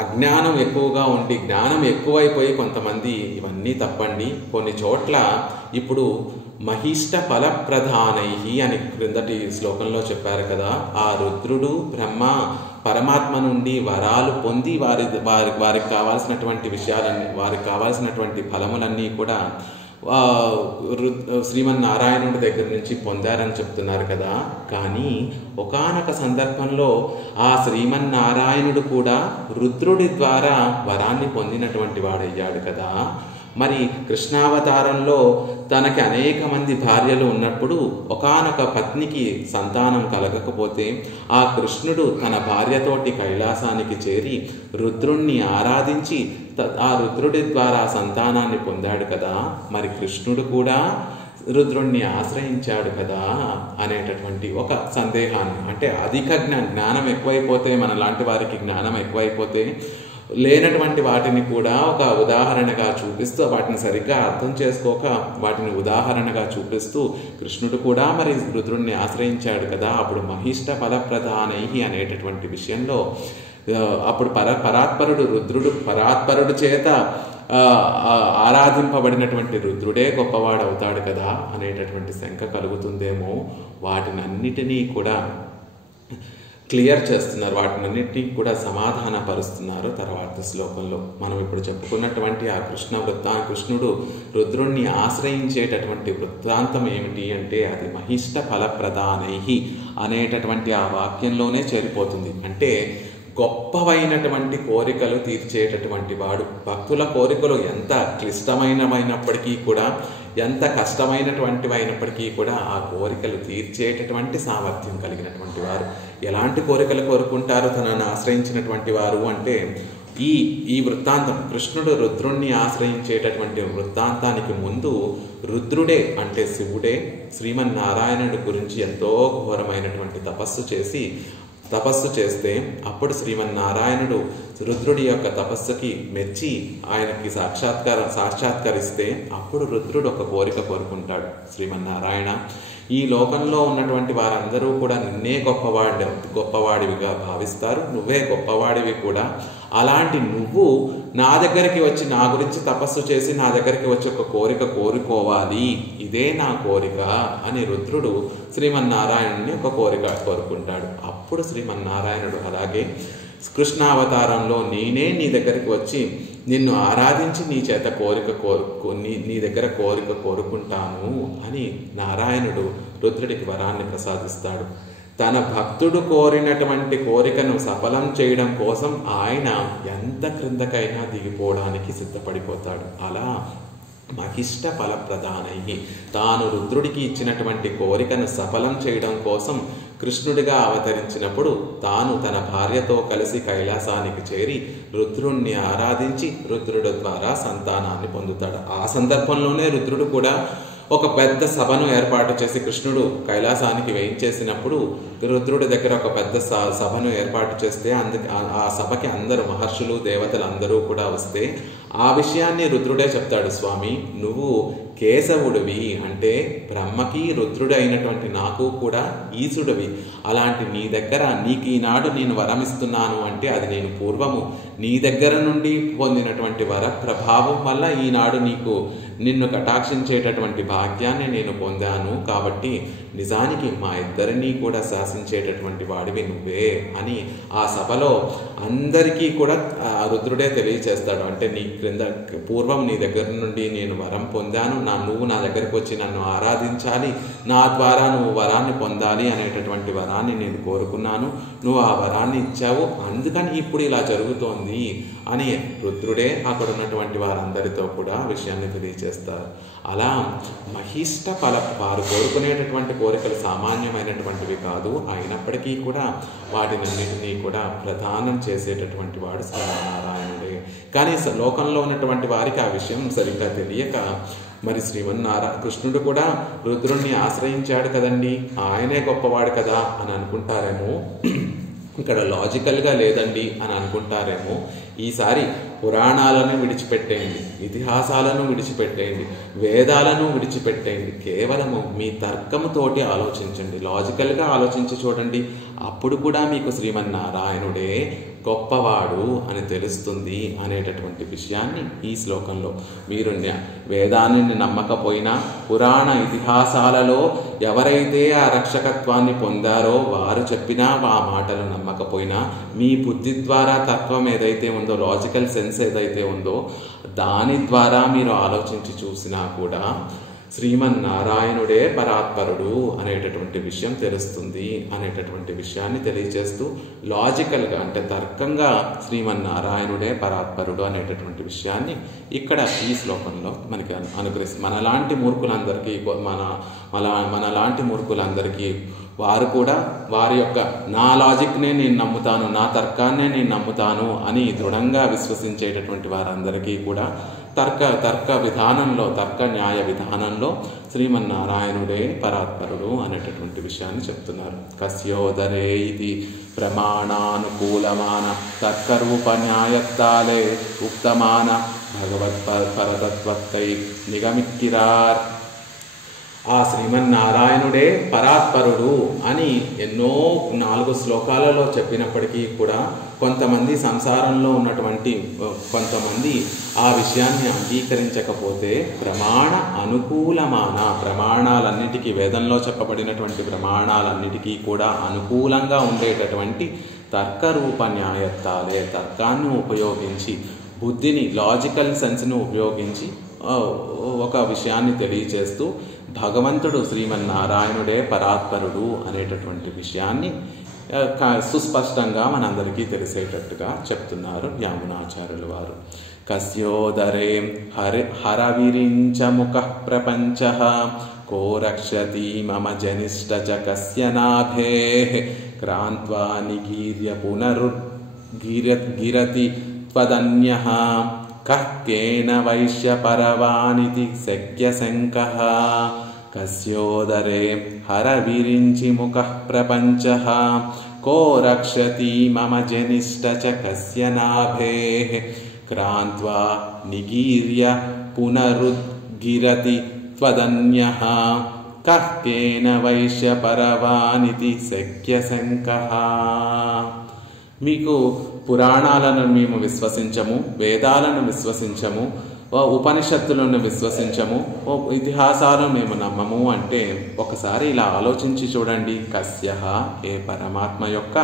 అజ్ఞానం ఎక్కువగా ఉండి జ్ఞానం ఎక్కువైపోయి కొంతమంది ఇవన్నీ తప్పండి, కొన్ని చోట్ల ఇప్పుడు మహిష్ట ఫలప్రధానై అని క్రిందటి శ్లోకంలో చెప్పారు కదా, ఆ రుద్రుడు బ్రహ్మ పరమాత్మ నుండి వరాలు పొంది వారికి కావాల్సినటువంటి విషయాలన్నీ, వారికి కావాల్సినటువంటి ఫలములన్నీ కూడా శ్రీమన్నారాయణుడి దగ్గర నుంచి పొందారని చెప్తున్నారు కదా. కానీ ఒకానొక సందర్భంలో ఆ శ్రీమన్నారాయణుడు కూడా రుద్రుడి ద్వారా వరాన్ని పొందినటువంటి వాడయ్యాడు కదా. మరి కృష్ణావతారంలో తనకి అనేక మంది భార్యలు ఉన్నప్పుడు ఒకానొక పత్నికి సంతానం కలగకపోతే ఆ కృష్ణుడు తన భార్యతోటి కైలాసానికి చేరి రుద్రుణ్ణి ఆరాధించి ఆ రుద్రుడి ద్వారా సంతానాన్ని పొందాడు కదా. మరి కృష్ణుడు కూడా రుద్రుణ్ణి ఆశ్రయించాడు కదా అనేటటువంటి ఒక సందేహాన్ని, అంటే అధిక జ్ఞానం ఎక్కువైపోతే, మన లాంటి వారికి జ్ఞానం ఎక్కువైపోతే లేనటువంటి వాటిని కూడా ఒక ఉదాహరణగా చూపిస్తూ, వాటిని సరిగ్గా అర్థం చేసుకోక వాటిని ఉదాహరణగా చూపిస్తూ కృష్ణుడు కూడా మరి రుద్రుణ్ణి ఆశ్రయించాడు కదా, అప్పుడు మహిష్ట ఫలప్రధానై అనేటటువంటి విషయంలో అప్పుడు పరాత్పరుడు చేత ఆరాధింపబడినటువంటి రుద్రుడే గొప్పవాడు అవుతాడు కదా అనేటటువంటి శంక కలుగుతుందేమో. వాటినన్నిటినీ కూడా క్లియర్ చేస్తున్నారు, వాటినన్నిటినీ కూడా సమాధానపరుస్తున్నారు తర్వాత శ్లోకంలో. మనం ఇప్పుడు చెప్పుకున్నటువంటి ఆ కృష్ణుడు రుద్రుణ్ణి ఆశ్రయించేటటువంటి వృత్తాంతం ఏమిటి అంటే అది మహిష్ట ఫలప్రదానై అనేటటువంటి ఆ వాక్యంలోనే చేరిపోతుంది. అంటే గొప్పవైనటువంటి కోరికలు తీర్చేటటువంటి వాడు. భక్తుల కోరికలు ఎంత క్లిష్టమైనవైనప్పటికీ కూడా, ఎంత కష్టమైనటువంటివైనప్పటికీ కూడా ఆ కోరికలు తీర్చేటటువంటి సామర్థ్యం కలిగినటువంటి వారు. ఎలాంటి కోరికలు కోరుకుంటారు తనను ఆశ్రయించినటువంటి వారు అంటే, ఈ వృత్తాంతం కృష్ణుడు రుద్రుణ్ణి ఆశ్రయించేటటువంటి వృత్తాంతానికి ముందు రుద్రుడే అంటే శివుడే శ్రీమన్నారాయణుడి గురించి ఎంతో ఘోరమైనటువంటి తపస్సు చేస్తే అప్పుడు శ్రీమన్నారాయణుడు రుద్రుడి యొక్క తపస్సుకి మెచ్చి ఆయనకి సాక్షాత్కరిస్తే అప్పుడు రుద్రుడు ఒక కోరిక కోరుకుంటాడు, శ్రీమన్నారాయణ ఈ లోకంలో ఉన్నటువంటి వారందరూ కూడా నిన్నే గొప్పవాడివిగా భావిస్తారు, నువ్వే గొప్పవాడివి కూడా. అలాంటి నువ్వు నా దగ్గరికి వచ్చి నా గురించి తపస్సు చేసి నా దగ్గరికి వచ్చి ఒక కోరిక కోరుకోవాలి, ఇదే నా కోరిక అని రుద్రుడు శ్రీమన్నారాయణుని ఒక కోరిక కోరుకుంటాడు. అప్పుడు శ్రీమన్నారాయణుడు అలాగే కృష్ణావతారంలో నేనే నీ దగ్గరికి వచ్చి నిన్ను ఆరాధించి నీ చేత నీ దగ్గర కోరిక కోరుకుంటాను అని నారాయణుడు రుద్రుడికి వరాన్ని ప్రసాదిస్తాడు. తన భక్తుడు కోరినటువంటి కోరికను సఫలం చేయడం కోసం ఆయన ఎంత క్రిందకైనా దిగిపోవడానికి సిద్ధపడిపోతాడు. అలా మహిష్ట ఫలప్రదానై, తాను రుద్రుడికి ఇచ్చినటువంటి కోరికను సఫలం చేయడం కోసం కృష్ణుడిగా అవతరించినప్పుడు తాను తన భార్యతో కలిసి కైలాసానికి చేరి రుద్రుణ్ణి ఆరాధించి రుద్రుడి ద్వారా సంతానాన్ని పొందుతాడు. ఆ సందర్భంలోనే రుద్రుడు కూడా ఒక పెద్ద సభను ఏర్పాటు చేసి, కృష్ణుడు కైలాసానికి వేయించేసినప్పుడు రుద్రుడి దగ్గర ఒక పెద్ద సభను ఏర్పాటు చేస్తే ఆ సభకి అందరూ మహర్షులు దేవతలు అందరూ కూడా వస్తే ఆ విషయాన్ని రుద్రుడే చెప్తాడు. స్వామి, నువ్వు కేశవుడివి, అంటే బ్రహ్మకి రుద్రుడు అయినటువంటి నాకు కూడా ఈశుడివి. అలాంటి నీ దగ్గర నీకు ఈనాడు నేను వరమిస్తున్నాను అంటే అది నేను పూర్వము నీ దగ్గర నుండి పొందినటువంటి వర ప్రభావం వల్ల ఈనాడు నిన్ను కటాక్షించేటటువంటి భాగ్యాన్ని నేను పొందాను. కాబట్టి నిజానికి మా ఇద్దరినీ కూడా శాసించేటటువంటి వాడివి నువ్వే అని ఆ సభలో అందరికీ కూడా రుద్రుడే తెలియచేస్తాడు. అంటే నీ పూర్వం నీ దగ్గర నుండి నేను వరం పొందాను, నువ్వు నా దగ్గరికి వచ్చి నన్ను ఆరాధించాలి, నా ద్వారా నువ్వు వరాన్ని పొందాలి అనేటటువంటి వరాన్ని నేను కోరుకున్నాను, నువ్వు ఆ వరాన్ని ఇచ్చావు, అందుకని ఇప్పుడు ఇలా జరుగుతోంది అని రుద్రుడే అక్కడ ఉన్నటువంటి వారందరితో కూడా విషయాన్ని తెలియచేస్తారు. అలా మహిష్ట వారు కోరుకునేటటువంటి కోరికలు సామాన్యమైనటువంటివి కాదు, అయినప్పటికీ కూడా వాటినన్నిటినీ కూడా ప్రదానం చేసేటటువంటి వాడు శ్రీమన్నారాయణుడే. కానీ లోకంలో ఉన్నటువంటి వారికి ఆ విషయం సరిగ్గా తెలియక మరి కృష్ణుడు కూడా రుద్రుణ్ణి ఆశ్రయించాడు కదండి, ఆయనే గొప్పవాడు కదా అని అనుకుంటారేమో, ఇక్కడ లాజికల్గా లేదండి అని అనుకుంటారేమో. ఈసారి పురాణాలను విడిచిపెట్టేయండి, ఇతిహాసాలను విడిచిపెట్టేయండి, వేదాలను విడిచిపెట్టేయండి, కేవలము మీ తర్కముతోటి ఆలోచించండి, లాజికల్గా ఆలోచించి చూడండి. అప్పుడు కూడా మీకు శ్రీమన్నారాయణుడే గొప్పవాడు అని తెలుస్తుంది అనేటటువంటి విషయాన్ని ఈ శ్లోకంలో మీరు వేదాన్ని నమ్మకపోయినా పురాణ ఇతిహాసాలలో ఎవరైతే ఆ రక్షకత్వాన్ని పొందారో వారు చెప్పినా ఆ మాటలు నమ్మకపోయినా మీ బుద్ధి ద్వారా తత్వం ఏదైతే ఉందో, లాజికల్ సెన్స్ ఏదైతే ఉందో దాని ద్వారా మీరు ఆలోచించి చూసినా కూడా శ్రీమన్నారాయణుడే పరాత్పరుడు అనేటటువంటి విషయం తెలుస్తుంది అనేటటువంటి విషయాన్ని తెలియజేస్తూ లాజికల్గా అంటే తర్కంగా శ్రీమన్నారాయణుడే పరాత్పరుడు అనేటటువంటి విషయాన్ని ఇక్కడ ఈ శ్లోకంలో మనకి అనుగ్రహిస్తుంది. మనలాంటి మూర్ఖులందరికీ వారు కూడా వారి యొక్క నా లాజిక్నే నేను నమ్ముతాను, నా తర్కాన్నే నేను నమ్ముతాను అని దృఢంగా విశ్వసించేటటువంటి వారందరికీ కూడా తర్క విధానంలో, తర్క న్యాయ విధానంలో శ్రీమన్నారాయణుడే పరాత్పరుడు అనేటటువంటి విషయాన్ని చెప్తున్నారు. కస్యోదరే ఇది ప్రమాణానుకూలమాన తర్కరూపన్యాయత్తాలే ఉక్తమాన భగవత్పరతత్వత్తై నిగమిక్కిరార్. ఆ శ్రీమన్నారాయణుడే పరాత్పరుడు అని ఎన్నో 4 శ్లోకాలలో చెప్పినప్పటికీ కూడా కొంతమంది సంసారంలో ఉన్నటువంటి కొంతమంది ఆ విషయాన్ని అంగీకరించకపోతే ప్రమాణ అనుకూలమాన, ప్రమాణాలన్నిటికీ వేదంలో చెప్పబడినటువంటి ప్రమాణాలన్నిటికీ కూడా అనుకూలంగా ఉండేటటువంటి తర్కరూప న్యాయత్తాలే, తర్కాన్ని ఉపయోగించి బుద్ధిని, లాజికల్ సెన్స్ను ఉపయోగించి ఒక విషయాన్ని తెలియచేస్తూ భగవంతుడు శ్రీమన్నారాయణుడే పరాత్పరుడు అనేటటువంటి విషయాన్ని సుస్పష్టంగా మనందరికీ తెలిసేటట్టుగా చెప్తున్నారు యామునాచార్యుల వారు. కస్యోదరే హరవిరించ ముఖ ప్రపంచ కో రక్షతి మమ జనిష్ట చ కస్య నాభే క్రాంత్వా నిగీర్య పునరుద్గిరతి త్వదన్యః కః కేన వైశ్య పరవానితి శక్య శంకః. కస్యోదరే హరవిరించి ముఖః ప్రపంచః కో రక్షతి మమ జనిష్ట చ కస్య నాభేః క్రాంత్వా నిగీర్య పునరుద్గిరతి త్వదన్యః కః కేన వైశ్య పరవానితి శక్య శంకః. మీకు పురాణాలను మేము విశ్వసించము, వేదాలను విశ్వసించము, ఉపనిషత్తులను విశ్వసించము, ఇతిహాసాలను మేము నమ్మము అంటే ఒకసారి ఇలా ఆలోచించి చూడండి. కస్యః ఏ పరమాత్మ యొక్క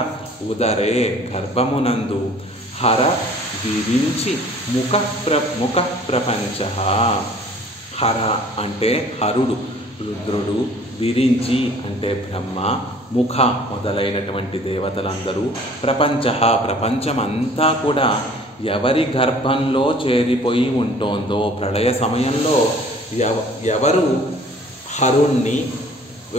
ఉదరే గర్భమునందు హర విరించి ముఖ ప్రపంచ. హర అంటే హరుడు రుద్రుడు, విరించి అంటే బ్రహ్మ, ముఖ మొదలైనటువంటి దేవతలందరూ, ప్రపంచ ప్రపంచమంతా కూడా ఎవరి గర్భంలో చేరిపోయి ఉంటోందో, ప్రళయ సమయంలో ఎవరు హరుణ్ణి,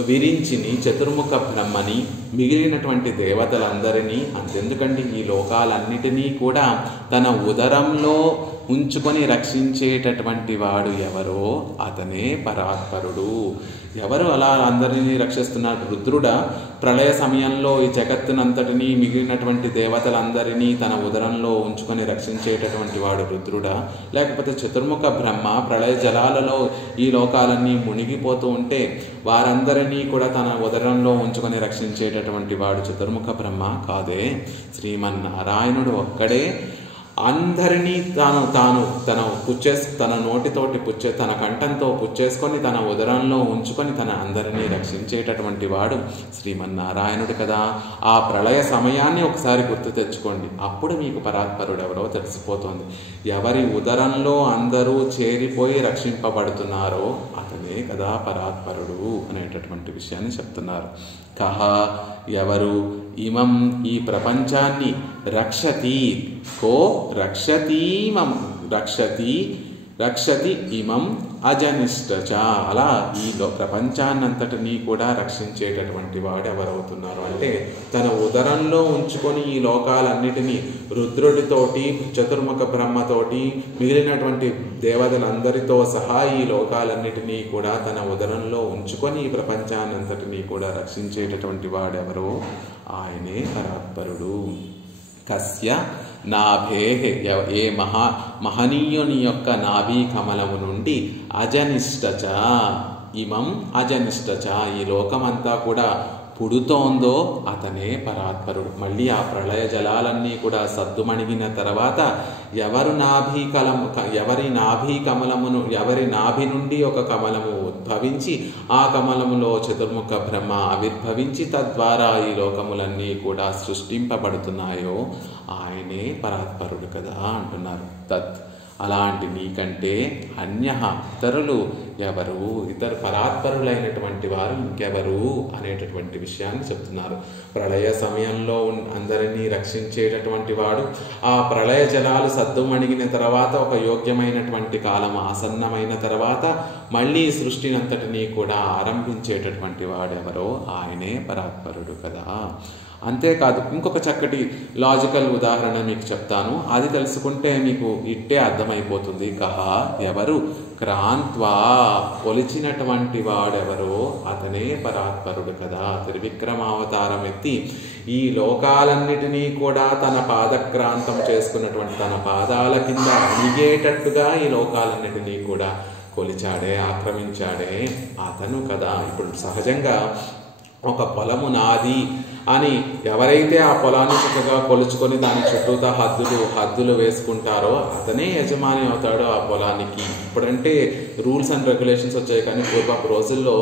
విరించిని, చతుర్ముఖ బ్రహ్మని, మిగిలినటువంటి దేవతలందరినీ, అంతెందుకండి ఈ లోకాలన్నిటినీ కూడా తన ఉదరంలో ఉంచుకొని రక్షించేటటువంటి వాడు ఎవరో అతనే పరాత్పరుడు. ఎవరు అలా అందరినీ రక్షిస్తున్నారు? రుద్రుడా ప్రళయ సమయంలో ఈ జగత్తునంతటినీ, మిగిలినటువంటి దేవతలందరినీ తన ఉదరంలో ఉంచుకొని రక్షించేటటువంటి వాడు రుద్రుడా? లేకపోతే చతుర్ముఖ బ్రహ్మ ప్రళయ జలాలలో ఈ లోకాలన్నీ మునిగిపోతూ ఉంటే వారందరినీ కూడా తన ఉదరంలో ఉంచుకొని రక్షించేటటువంటి వాడు చతుర్ముఖ బ్రహ్మ కాదే. శ్రీమన్నారాయణుడు ఒక్కడే అందరినీ తన నోటితోటి తన కంఠంతో పుచ్చేసుకొని తన ఉదరంలో ఉంచుకొని తన అందరినీ రక్షించేటటువంటి వాడు శ్రీమన్నారాయణుడు కదా. ఆ ప్రళయ సమయాన్ని ఒకసారి గుర్తు తెచ్చుకోండి, అప్పుడు మీకు పరాత్పరుడు ఎవరో తెలిసిపోతుంది. ఎవరి ఉదరంలో అందరూ చేరిపోయి రక్షింపబడుతున్నారో అతనే కదా పరాత్పరుడు అనేటటువంటి విషయాన్ని చెప్తున్నారు. కహ ఎవరు, ఇమం ఈ ప్రపంచాన్ని, రక్షతి కో రక్షతీమం రక్షతి ఇమం అజనిష్టచ, అలా ఈ ప్రపంచాన్నంతటినీ కూడా రక్షించేటటువంటి వాడు ఎవరవుతున్నారు అంటే తన ఉదరంలో ఉంచుకొని ఈ లోకాలన్నిటినీ రుద్రుడితోటి, చతుర్ముఖ బ్రహ్మతోటి, మిగిలినటువంటి దేవతలందరితో సహా ఈ లోకాలన్నిటినీ కూడా తన ఉదరంలో ఉంచుకొని ఈ ప్రపంచాన్నంతటినీ కూడా రక్షించేటటువంటి వాడెవరో ఆయనే పరాత్పరుడు. కస్య నాభేహ ఏ మహనీయుని యొక్క నాభీ కమలము నుండి అజనిష్టచ ఇమం అజనిష్టచ ఈ లోకమంతా కూడా పుడుతోందో అతనే పరాత్పరుడు. మళ్ళీ ఆ ప్రళయ జలాలన్నీ కూడా సద్దుమణిగిన తర్వాత ఎవరి నాభి నుండి ఒక కమలము ఉద్భవించి ఆ కమలములో చతుర్ముఖ బ్రహ్మ ఆవిర్భవించి తద్వారా ఈ లోకములన్నీ కూడా సృష్టింపబడుతున్నాయో ఆయనే పరాత్పరుడు కదా అంటున్నారు. తత్ అలాంటి నీకంటే ఇతరులు ఎవరు, ఇతరు పరాత్పరులైనటువంటి వారు ఇంకెవరు అనేటటువంటి విషయాన్ని చెప్తున్నారు. ప్రళయ సమయంలో అందరినీ రక్షించేటటువంటి వాడు, ఆ ప్రళయ జలాలు సద్దుమణిగిన తర్వాత ఒక యోగ్యమైనటువంటి కాలం ఆసన్నమైన తర్వాత మళ్ళీ సృష్టినంతటినీ కూడా ఆరంభించేటటువంటి వాడెవరో ఆయనే పరాత్పరుడు కదా. అంతేకాదు ఇంకొక చక్కటి లాజికల్ ఉదాహరణ మీకు చెప్తాను, అది తెలుసుకుంటే మీకు ఇట్టే అర్థమైపోతుంది. కహ ఎవరు, క్రాంత్వా కొలిచినటువంటి వాడెవరో అతనే పరాత్పరుడు కదా. త్రివిక్రమావతారం ఎత్తి ఈ లోకాలన్నిటినీ కూడా తన పాదక్రాంతం చేసుకున్నటువంటి, తన పాదాల కింద అణిగేటట్టుగా ఈ లోకాలన్నిటినీ కూడా కొలిచాడే, ఆక్రమించాడే అతను కదా. ఇప్పుడు సహజంగా ఒక పొలము నాది అని ఎవరైతే ఆ పొలాన్ని చక్కగా కొలుచుకొని దాని చుట్టూతా హద్దులు వేసుకుంటారో అతనే యజమాని అవుతాడు ఆ పొలానికి. ఇప్పుడంటే రూల్స్ అండ్ రెగ్యులేషన్స్ వచ్చాయి, కానీ పూర్వపు రోజుల్లో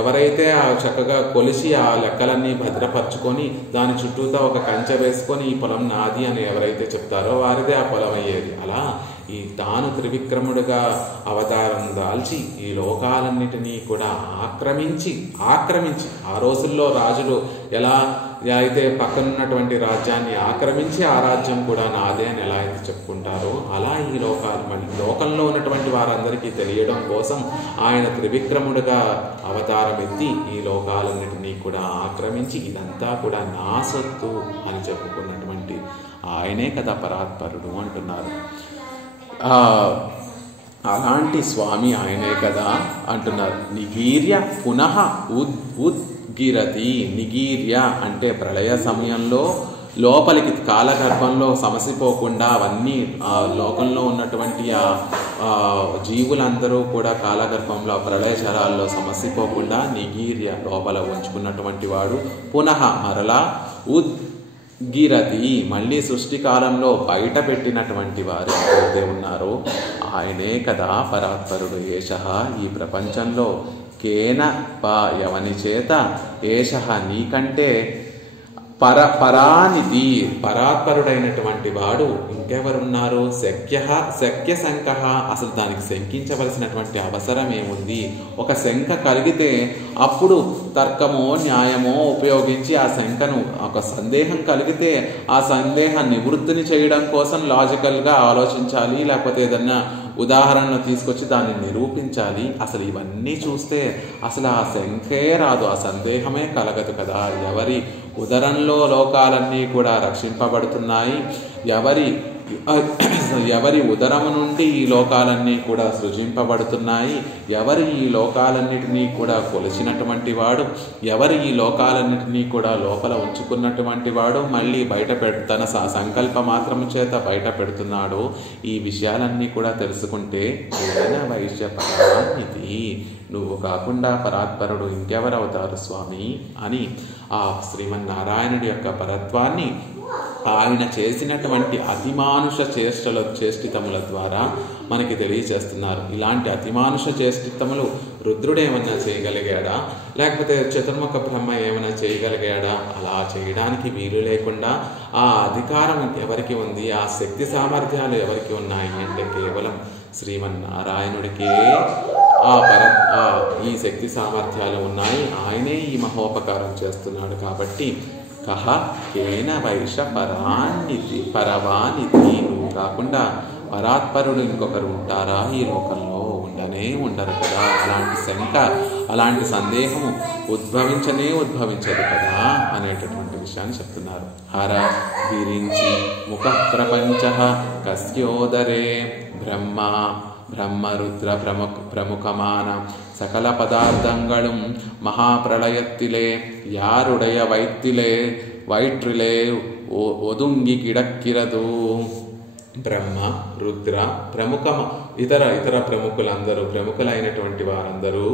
ఎవరైతే ఆ చక్కగా కొలిసి ఆ లెక్కలన్నీ భద్రపరచుకొని దాని చుట్టూతా ఒక కంచె వేసుకొని ఈ పొలం నాది అని ఎవరైతే చెప్తారో వారిదే ఆ పొలం అయ్యేది. అలా తాను త్రివిక్రముడుగా అవతారం దాల్చి ఈ లోకాలన్నిటినీ కూడా ఆక్రమించి ఆ రోజుల్లో రాజులు ఎలా అయితే పక్కనున్నటువంటి రాజ్యాన్ని ఆక్రమించి ఆ రాజ్యం కూడా నాదే అని ఎలా అయితే చెప్పుకుంటారో అలా ఈ లోకంలో ఉన్నటువంటి వారందరికీ తెలియడం కోసం ఆయన త్రివిక్రముడుగా అవతారం ఎత్తి ఈ లోకాలన్నిటినీ కూడా ఆక్రమించి ఇదంతా కూడా నా సొత్తు అని చెప్పుకున్నటువంటి ఆయనే కదా పరాత్పరుడు అంటున్నారు. అలాంటి స్వామి ఆయనే కదా అంటున్నారు. నిగీర్య పునః ఉద్గిరతి. నిగీర్య అంటే ప్రళయ సమయంలో లోపలికి కాలగర్భంలో సమసిపోకుండా అవన్నీ ఆ లోకంలో ఉన్నటువంటి ఆ జీవులందరూ కూడా కాలగర్భంలో ప్రళయ జలాల్లో సమసిపోకుండా నిగీర్య లోపల ఉంచుకున్నటువంటి వాడు పునః మరలా ఉద్గిరతి మళ్ళీ సృష్టి కాలంలో బయట పెట్టినటువంటి వారు ఎవరైతే ఉన్నారో ఆయనే కదా పరాత్పరుడు. ఏషః ఈ ప్రపంచంలో కేన ఎవని చేత ఏషః నీకంటే పరానిధి, పరాత్పరుడైనటువంటి వాడు ఇంకెవరున్నారు? శక్య శంఖ. అసలు దానికి శంకించవలసినటువంటి అవసరం ఏముంది? ఒక శంఖ కలిగితే అప్పుడు తర్కమో న్యాయమో ఉపయోగించి ఆ శంఖను, ఒక సందేహం కలిగితే ఆ సందేహ నివృత్తిని చేయడం కోసం లాజికల్గా ఆలోచించాలి, లేకపోతే ఏదన్నా ఉదాహరణను తీసుకొచ్చి దాన్ని నిరూపించాలి. అసలు ఇవన్నీ చూస్తే అసలు ఆ శంఖే రాదు, ఆ సందేహమే కలగదు కదా. ఎవరి ఉదరంలో లోకాలన్నీ కూడా రక్షింపబడుతున్నాయి, ఎవరి ఉదరము నుండి ఈ లోకాలన్నీ కూడా సృజింపబడుతున్నాయి, ఎవరు ఈ లోకాలన్నిటినీ కూడా కొలిచినటువంటి వాడు, ఎవరు ఈ లోకాలన్నిటినీ కూడా లోపల ఉంచుకున్నటువంటి వాడు, మళ్ళీ తన సంకల్ప మాత్రము చేత బయట పెడుతున్నాడు. ఈ విషయాలన్నీ కూడా తెలుసుకుంటే వైశ్య పరానిధి, నువ్వు కాకుండా పరాత్పరుడు ఇంకెవరవుతారు స్వామి అని ఆ శ్రీమన్నారాయణుడి యొక్క పరత్వాన్ని ఆయన చేసినటువంటి అతిమానుష చేష్టితముల ద్వారా మనకి తెలియచేస్తున్నారు. ఇలాంటి అతిమానుష చేష్టితములు రుద్రుడు ఏమన్నా చేయగలిగాడా, లేకపోతే చతుర్ముఖ బ్రహ్మ ఏమైనా చేయగలిగాడా? అలా చేయడానికి వీలు లేకుండా ఆ అధికారం ఎవరికి ఉంది, ఆ శక్తి సామర్థ్యాలు ఎవరికి ఉన్నాయి అంటే కేవలం శ్రీమన్నారాయణుడికే ఈ శక్తి సామర్థ్యాలు ఉన్నాయి. ఆయనే ఈ మహోపకారం చేస్తున్నాడు. కాబట్టి కహ కేన వైష పరవానిధి, నువ్వు కాకుండా పరాత్పరుడు ఇంకొకరు ఉంటారా ఈ లోకంలో? ఉండరు కదా. అలాంటి శంక, అలాంటి సందేహము ఉద్భవించదు కదా అనేటటువంటి విషయాన్ని చెప్తున్నారు. హర విరించి ముఖ ప్రపంచ కస్యోదరే బ్రహ్మరుద్ర ప్రముఖమాన సకల పదార్థங்களும் மகாபிரளயத்திலே யாருடைய வயிற்றிலே ஒதுங்கி கிடக்கிறது. బ్రహ్మ, రుద్ర, ఇతర ప్రముఖులందరూ, ప్రముఖులైనటువంటి వారందరూ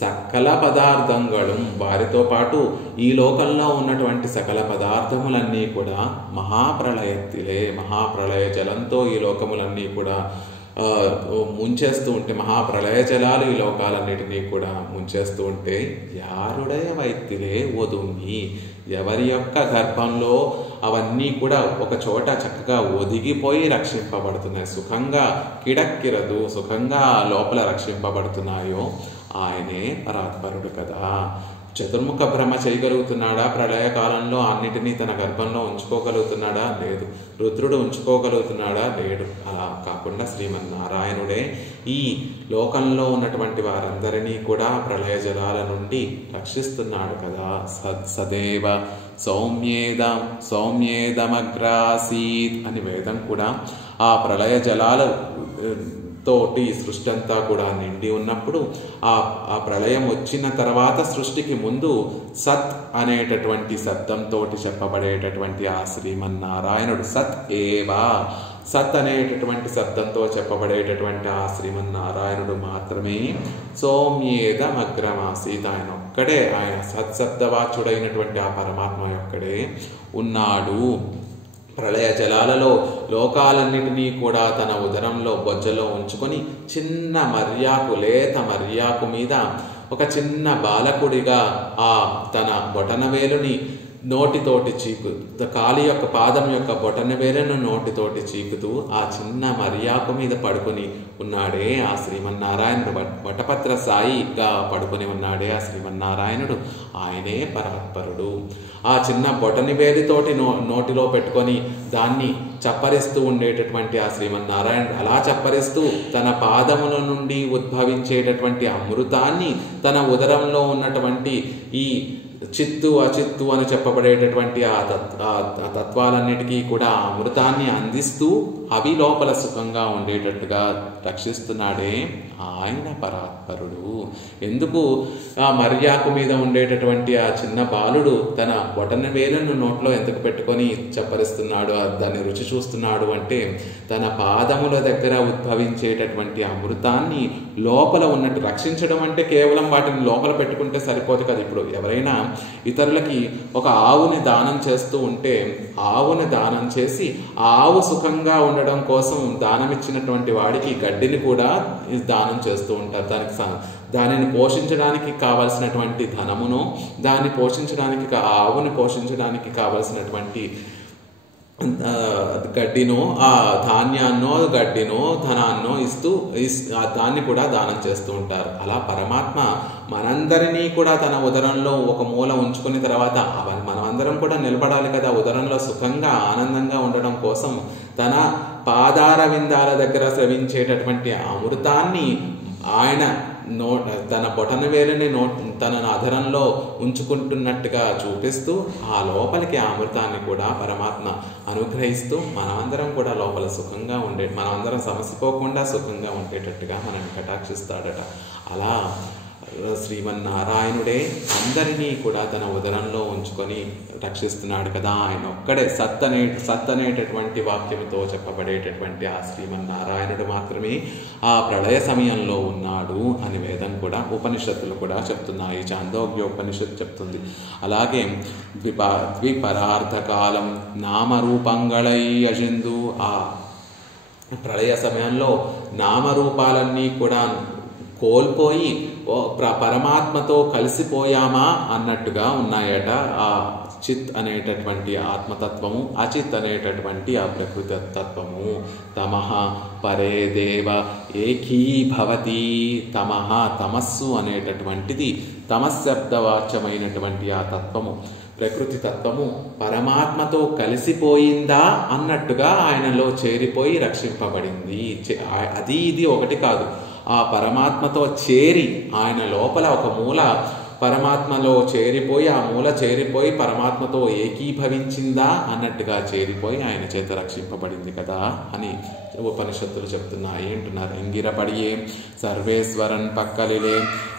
సకల పదార్థంಗಳು, వారితో పాటు ఈ లోకంలో ఉన్నటువంటి సకల పదార్థములన్నీ కూడా మహాప్రళయత్తిలే, మహాప్రళయ జలంతో ఈ లోకములన్నీ కూడా ముంచేస్తూ ఉంటే, మహాప్రళయ జలాలు ఈ లోకాలన్నిటినీ కూడా ముంచేస్తూ ఉంటే, యారుడయ వైత్తిలే ఒదుంగి, ఎవరి యొక్క గర్భంలో అవన్నీ కూడా ఒక చోట చక్కగా ఒదిగిపోయి రక్షింపబడుతున్నాయి, సుఖంగా కిడక్కిరదు, సుఖంగా లోపల రక్షింపబడుతున్నాయో ఆయనే పరాత్పరుడు కదా. చతుర్ముఖ బ్రహ్మ చేయగలుగుతున్నాడా? ప్రళయకాలంలో అన్నిటినీ తన గర్భంలో ఉంచుకోగలుగుతున్నాడా? లేదు. రుద్రుడు ఉంచుకోగలుగుతున్నాడా? లేడు. అలా కాకుండా శ్రీమన్నారాయణుడే ఈ లోకంలో ఉన్నటువంటి వారందరినీ కూడా ప్రళయ జలాల నుండి రక్షిస్తున్నాడు కదా. సదేవ సౌమ్యేదమగ్రాసీత్ అని వేదం కూడా ఆ ప్రళయ జలాల తోటి సృష్టి అంతా కూడా నిండి ఉన్నప్పుడు, ఆ ప్రళయం వచ్చిన తర్వాత సృష్టికి ముందు సత్ అనేటటువంటి శబ్దంతో చెప్పబడేటటువంటి ఆ శ్రీమన్నారాయణుడు సత్ అనేటటువంటి శబ్దంతో చెప్పబడేటటువంటి ఆ శ్రీమన్నారాయణుడు మాత్రమే సౌమ్యేదమగ్రమాసీత్, ఆయన ఒక్కడే, ఆయన సత్శబ్దవాచుడైనటువంటి ఆ పరమాత్మ ఒక్కడే ఉన్నాడు. ప్రళయ జలాలలో లోకాలన్నిటినీ కూడా తన ఉదరంలో బొజ్జలో ఉంచుకొని చిన్న లేత మర్యాకు మీద ఒక చిన్న బాలకుడిగా ఆ తన బొటనవేలుని నోటితోటి కాలి యొక్క పాదం యొక్క బొటనవేలును నోటితోటి చీకుతూ ఆ చిన్న మర్యాకు మీద పడుకొని ఉన్నాడే ఆ శ్రీమన్నారాయణుడు. వటపత్ర సాయిగా పడుకొని ఉన్నాడే ఆ శ్రీమన్నారాయణుడు, ఆయనే పరాత్పరుడు. ఆ చిన్న బొటని వేలితోటి నోటిలో పెట్టుకొని దాన్ని చప్పరిస్తూ ఉండేటటువంటి ఆ శ్రీమన్నారాయణుడు అలా చప్పరిస్తూ తన పాదముల నుండి ఉద్భవించేటటువంటి అమృతాన్ని తన ఉదరంలో ఉన్నటువంటి ఈ అచిత్తు అని చెప్పబడేటటువంటి ఆ తత్వాలన్నిటికీ కూడా అమృతాన్ని అందిస్తూ అవి లోపల సుఖంగా ఉండేటట్టుగా రక్షిస్తున్నాడే ఆయన పరాత్పరుడు. ఎందుకు ఆ మర్యాకు మీద ఉండేటటువంటి ఆ చిన్న బాలుడు తన బొటన వేలును నోట్లో ఎందుకు పెట్టుకొని చప్పరిస్తున్నాడు, దాన్ని రుచి చూస్తున్నాడు అంటే తన పాదముల దగ్గర ఉద్భవించేటటువంటి అమృతాన్ని లోపల ఉన్నట్టు రక్షించడం అంటే కేవలం వాటిని లోపల పెట్టుకుంటే సరిపోదు కదా. ఇప్పుడు ఎవరైనా ఇతరులకి ఒక ఆవుని దానం చేస్తూ ఉంటే ఆవుని దానం చేసి ఆవు సుఖంగా ఉండడం కోసం దానం ఇచ్చినటువంటి వాడికి గడ్డిని కూడా దానం చేస్తూ ఉంటారు. దానిని పోషించడానికి కావలసినటువంటి ధనమును, దాన్ని పోషించడానికి ఆవుని పోషించడానికి కావలసినటువంటి గడ్డినో, ఆ ధాన్యాన్నో గడ్డినో ధనాన్నో ఇస్తూ దాన్ని కూడా దానం చేస్తూ ఉంటారు. అలా పరమాత్మ మనందరినీ కూడా తన ఉదరంలో ఒక మూల ఉంచుకున్న తర్వాత మనమందరం కూడా నిలబడాలి కదా, ఉదరంలో సుఖంగా ఆనందంగా ఉండడం కోసం తన పాదార విందాల దగ్గర స్రవించేటటువంటి అమృతాన్ని ఆయన తన బొటన వేలుని తన అధరంలో ఉంచుకుంటున్నట్టుగా చూపిస్తూ ఆ లోపలికి ఆ అమృతాన్ని కూడా పరమాత్మ అనుగ్రహిస్తూ మనమందరం కూడా లోపల సుఖంగా మనమందరం సమసిపోకుండా సుఖంగా ఉండేటట్టుగా మనల్ని కటాక్షిస్తాడట. అలా శ్రీమన్నారాయణుడే అందరినీ కూడా తన ఉదరంలో ఉంచుకొని రక్షిస్తున్నాడు కదా. ఆయన ఒక్కడే సత్ అనేటటువంటి వాక్యంతో చెప్పబడేటటువంటి ఆ శ్రీమన్నారాయణుడు మాత్రమే ఆ ప్రళయ సమయంలో ఉన్నాడు అని వేదం కూడా, ఉపనిషత్తులు కూడా చెప్తున్నాయి. చాందోగ్యోపనిషత్తు చెప్తుంది. అలాగే ద్విపరార్థకాలం నామరూపంగళై అజిందు, ఆ ప్రళయ సమయంలో నామరూపాలన్నీ కూడా కోల్పోయి పరమాత్మతో కలిసిపోయామా అన్నట్టుగా ఉన్నాయట. ఆ చిత్ అనేటటువంటి ఆత్మతత్వము, అచిత్ అనేటటువంటి ఆ ప్రకృతి తత్వము. తమః పరే దేవ ఏకీభవతి. తమః, తమస్సు అనేటటువంటిది తమశబ్దవాచ్యమైనటువంటి ఆ తత్వము, ప్రకృతి తత్వము పరమాత్మతో కలిసిపోయిందా అన్నట్టుగా ఆయనలో చేరిపోయి రక్షింపబడింది. అది ఇది ఒకటి కాదు. ఆ పరమాత్మతో చేరి ఆయన లోపల ఒక మూల పరమాత్మలో చేరిపోయి, ఆ మూల చేరిపోయి పరమాత్మతో ఏకీభవించిందా అన్నట్టుగా చేరిపోయి ఆయన చేత రక్షింపబడింది కదా అని ఉపనిషత్తులు చెప్తున్నాయి అంటున్నారు. ఇంగిరపడియే సర్వేశ్వరన్ పక్కలిలే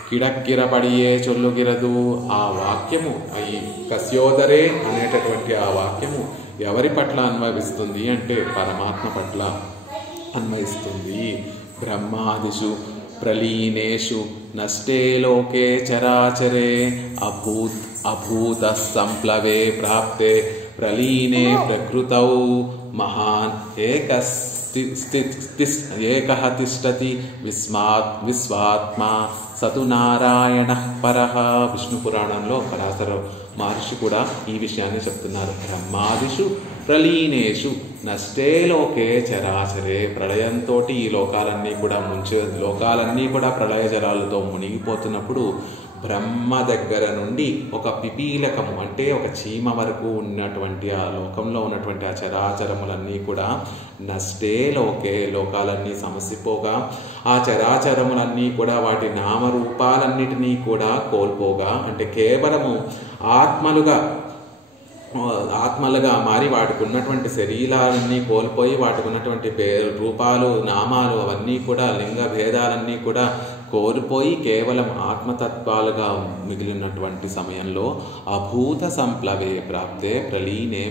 కిడక్కిరపడియే చొల్లుగిరదు. ఆ వాక్యము, ఈ కస్యోదరే అనేటటువంటి ఆ వాక్యము ఎవరి పట్ల అన్వయిస్తుంది అంటే పరమాత్మ పట్ల అన్వయిస్తుంది. బ్రహ్మాదిషు ప్రలీనేషు నష్టే లోకే చరాచరే అభూత సంప్లవే ప్రాప్తే ప్రలీనే ప్రకృతౌ మహాన్ ఏకః తిష్టతి విశ్వాత్మా సతు నారాయణ పరః. విష్ణు పురాణంలో పరాశర మహర్షి కూడా ఈ విషయాన్ని చెప్తున్నారు. బ్రహ్మాదిషు ప్రలీనేషు నష్టే లోకే చరాచరే. ప్రళయంతో ఈ లోకాలన్నీ కూడా ప్రళయ జలాలతో మునిగిపోతున్నప్పుడు బ్రహ్మ దగ్గర నుండి ఒక పిపీలకము అంటే ఒక చీమ వరకు ఉన్నటువంటి ఆ లోకంలో ఉన్నటువంటి ఆ చరాచరములన్నీ కూడా నష్టే లోకే, లోకాలన్నీ సమసిపోగా, ఆ చరాచరములన్నీ కూడా వాటి నామరూపాలన్నిటినీ కూడా కోల్పోగా, అంటే కేవలము ఆత్మలుగా మారి వాటికి ఉన్నటువంటి శరీరాలన్నీ కోల్పోయి వాటికి ఉన్నటువంటి రూపాలు, నామాలు అవన్నీ కూడా లింగ భేదాలన్నీ కూడా కోల్పోయి కేవలం ఆత్మతత్వాలుగా మిగిలినటువంటి సమయంలో అభూత సంప్లవే ప్రాప్తే ప్రలీనే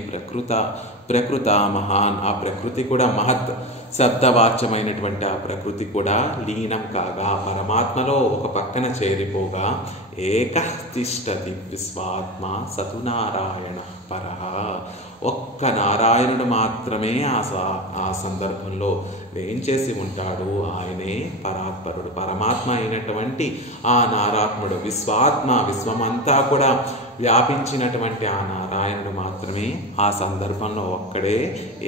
ప్రకృత మహాన్. ఆ ప్రకృతి కూడా మహత్ శబ్దవాచ్యమైనటువంటి ఆ ప్రకృతి కూడా లీనం కాగా పరమాత్మలో ఒక పక్కన చేరిపోగా ఏకః తిష్టతి విశ్వాత్మ సతు నారాయణ పరః. ఒక్క నారాయణుడు మాత్రమే ఆ సందర్భంలో వేంచేసి ఉంటాడు. ఆయనే పరాత్పరుడు, పరమాత్మ అయినటువంటి ఆ నారాత్ముడు, విశ్వమంతా కూడా వ్యాపించినటువంటి ఆ నారాయణుడు మాత్రమే ఆ సందర్భంలో ఒక్కడే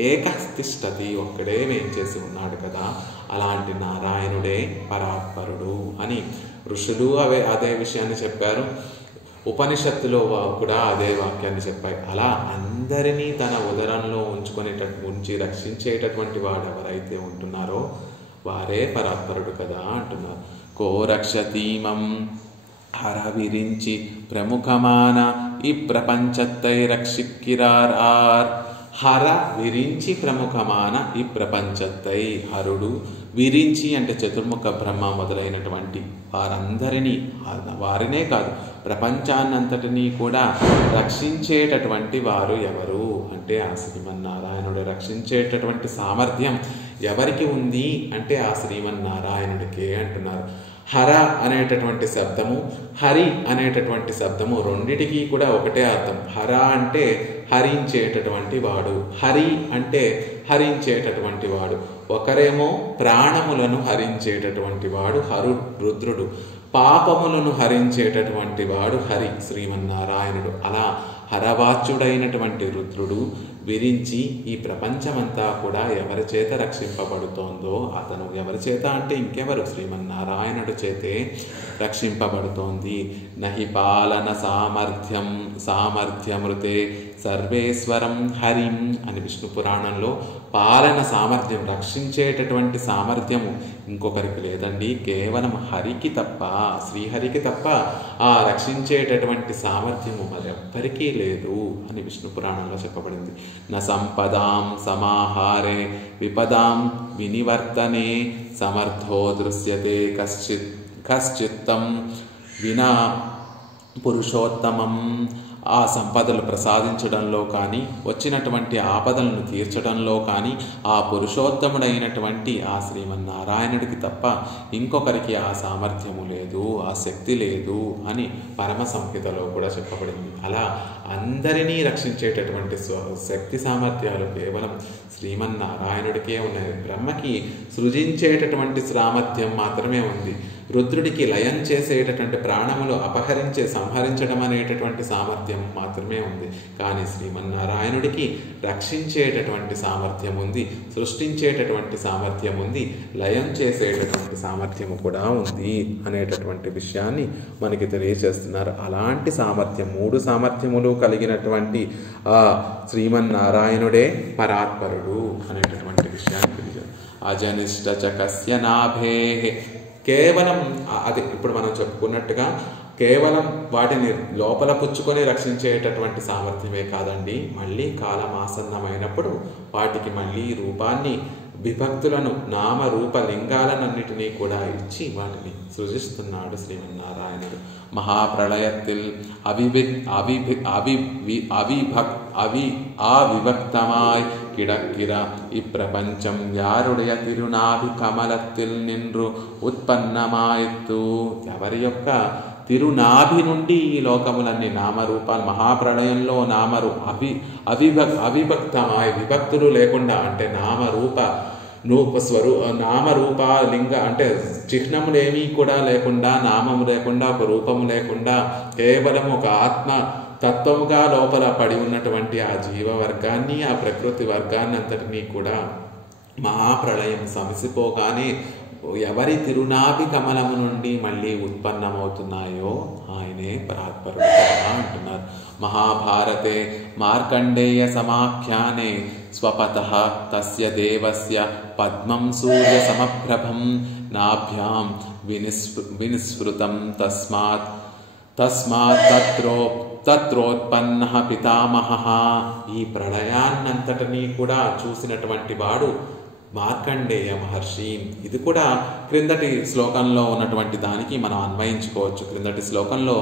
ఏకః తిష్టతి, ఒక్కడే వేంచేసి ఉన్నాడు కదా. అలాంటి నారాయణుడే పరాత్పరుడు అని ఋషులు అదే విషయాన్ని చెప్పారు. ఉపనిషత్తులో కూడా అదే వాక్యాన్ని చెప్పాయి. అలా అందరినీ తన ఉదరంలో ఉంచి రక్షించేటటువంటి వాడు ఎవరైతే ఉంటున్నారో వారే పరాత్పరుడు కదా అంటున్నారు. కో రక్షతీమం హర విరించి ప్రముఖమాన ఈ ప్రపంచత్తై రక్షిక్కిరార్. హర విరించి ప్రముఖమాన ఈ ప్రపంచత్తై. హరుడు విరించి అంటే చతుర్ముఖ బ్రహ్మ మొదలైనటువంటి వారినే కాదు ప్రపంచాన్నంతటినీ కూడా రక్షించేటటువంటి వారు ఎవరు అంటే ఆ శ్రీమన్నారాయణుడు. రక్షించేటటువంటి సామర్థ్యం ఎవరికి ఉంది అంటే ఆ శ్రీమన్నారాయణుడికే అంటున్నారు. హర అనేటటువంటి శబ్దము, హరి అనేటటువంటి శబ్దము రెండిటికి కూడా ఒకటే అర్థం. హర అంటే హరించేటటువంటి వాడు, హరి అంటే హరించేటటువంటి వాడు. ఒకరేమో ప్రాణములను హరించేటటువంటి వాడు రుద్రుడు, పాపములను హరించేటటువంటి వాడు హరి శ్రీమన్నారాయణుడు. అలా హరవాచ్యుడైనటువంటి రుద్రుడు విరించి ఈ ప్రపంచమంతా కూడా ఎవరి చేత రక్షింపబడుతోందో, అతను ఎవరి చేత అంటే ఇంకెవరు, శ్రీమన్నారాయణుడు చేతే రక్షింపబడుతోంది. నహి పాలన సామర్థ్యమృతే సర్వేశ్వరం హరిం అని విష్ణు పురాణంలో పాలన సామర్థ్యం, రక్షించేటటువంటి సామర్థ్యము ఇంకొకరికి లేదండి, కేవలం హరికి తప్ప, శ్రీహరికి తప్ప ఆ రక్షించేటటువంటి సామర్థ్యము మరెవ్వరికీ లేదు అని విష్ణు పురాణంలో చెప్పబడింది. న సంపదాం సమాహారే విపదాం వినివర్తనే సమర్థో దృశ్యతే కశ్చిత్తం వినా పురుషోత్తమం. ఆ సంపదలు ప్రసాదించడంలో కానీ, వచ్చినటువంటి ఆపదలను తీర్చడంలో కానీ ఆ పురుషోత్తముడైనటువంటి ఆ శ్రీమన్నారాయణుడికి తప్ప ఇంకొకరికి ఆ సామర్థ్యము లేదు, ఆ శక్తి లేదు అని పరమ సంహితలో కూడా చెప్పబడింది. అలా అందరినీ రక్షించేటటువంటి శక్తి సామర్థ్యాలు కేవలం శ్రీమన్నారాయణుడికే ఉన్నాయి. బ్రహ్మకి సృజించేటటువంటి సామర్థ్యం మాత్రమే ఉంది. రుద్రుడికి లయం చేసేటటువంటి ప్రాణములు సంహరించడం అనేటటువంటి సామర్థ్యం మాత్రమే ఉంది. కానీ శ్రీమన్నారాయణుడికి రక్షించేటటువంటి సామర్థ్యం ఉంది, సృష్టించేటటువంటి సామర్థ్యం ఉంది, లయం చేసేటటువంటి సామర్థ్యము కూడా ఉంది అనేటటువంటి విషయాన్ని మనకి తెలియజేస్తున్నారు. అలాంటి సామర్థ్యం, 3 సామర్థ్యములు కలిగినటువంటి ఆ శ్రీమన్నారాయణుడే పరాత్పరుడు అనేటటువంటి విషయాన్ని తెలియజేస్తారు. అజనిష్ట చకస్య నాభే, కేవలం అది ఇప్పుడు మనం చెప్పుకున్నట్టుగా కేవలం వాటిని లోపల పుచ్చుకొని రక్షించేటటువంటి సామర్థ్యమే కాదండి, మళ్ళీ కాలమాసన్నమైనప్పుడు వాటికి మళ్ళీ రూపాన్ని, విభక్తులను, నామరూప లింగాలన్నిటినీ కూడా ఇచ్చి వాటిని సృజిస్తున్నాడు శ్రీమన్నారాయణుడు. మహాప్రళయத்தில் அவிபக்தமாய் கிடக்கிற இப்பிரபஞ்சம் யாருடைய తిరునాభి కమలத்தில் నిన్ను ఉత్పన్నమాయిత్తు. ఎవరి యొక్క తిరునాభి నుండి ఈ లోకములన్నీ నామరూపాలు, మహాప్రళయంలో అవిభక్తమాయ్, విభక్తులు లేకుండా అంటే నామరూప లింగ అంటే చిహ్నములేమీ కూడా లేకుండా, నామము లేకుండా, ఒక రూపము లేకుండా, కేవలం ఒక ఆత్మ తత్వముగా లోపల పడి ఉన్నటువంటి ఆ జీవవర్గాన్ని, ఆ ప్రకృతి వర్గాన్ని అంతటినీ కూడా మహాప్రళయం సమసిపోగానే ఎవరి తిరునాభి కమలము నుండి మళ్ళీ ఉత్పన్నమవుతున్నాయో ఆయనే పరాత్పరుడు అంటున్నారు. మహాభారతే మార్కండేయ సమాఖ్యానే స్వపతః తస్య దేవస్య పద్మం సూర్య సమప్రభం నాభ్యాం వినిస్ఫృతం తస్మాత్ తత్రోత్పన్న పితామహః. ఈ ప్రళయాన్నంతటినీ కూడా చూసినటువంటి వాడు మార్కండేయ మహర్షి. ఇది కూడా క్రిందటి శ్లోకంలో ఉన్నటువంటి దానికి మనం అన్వయించుకోవచ్చు. క్రిందటి శ్లోకంలో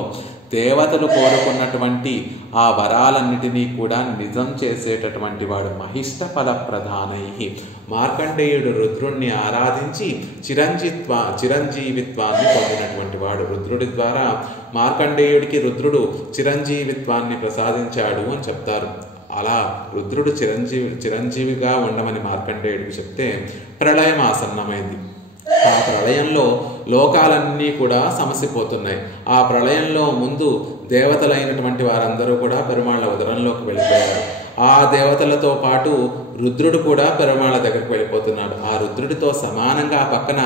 దేవతలు కోరుకున్నటువంటి ఆ వరాలన్నిటినీ కూడా నిజం చేసేటటువంటి వాడు మహిష్ట ఫల ప్రధానై. మార్కండేయుడు రుద్రుణ్ణి ఆరాధించి చిరంజీవిత్వాన్ని పొందినటువంటి వాడు. రుద్రుడి ద్వారా మార్కండేయుడికి రుద్రుడు చిరంజీవిత్వాన్ని ప్రసాదించాడు అని చెప్తారు. అలా రుద్రుడు చిరంజీవిగా ఉండమని మార్కండేయుడికి చెప్తే ప్రళయం ఆసన్నమైంది. ఆ ప్రళయంలో లోకాలన్నీ కూడా సమసిపోతున్నాయి. ఆ ప్రళయంలో ముందు దేవతలైనటువంటి వారందరూ కూడా పెరుమాళ్ళ ఉదరంలోకి వెళ్ళిపోయారు. ఆ దేవతలతో పాటు రుద్రుడు కూడా పెరుమాళ్ళ దగ్గరికి వెళ్ళిపోతున్నాడు. ఆ రుద్రుడితో సమానంగా పక్కన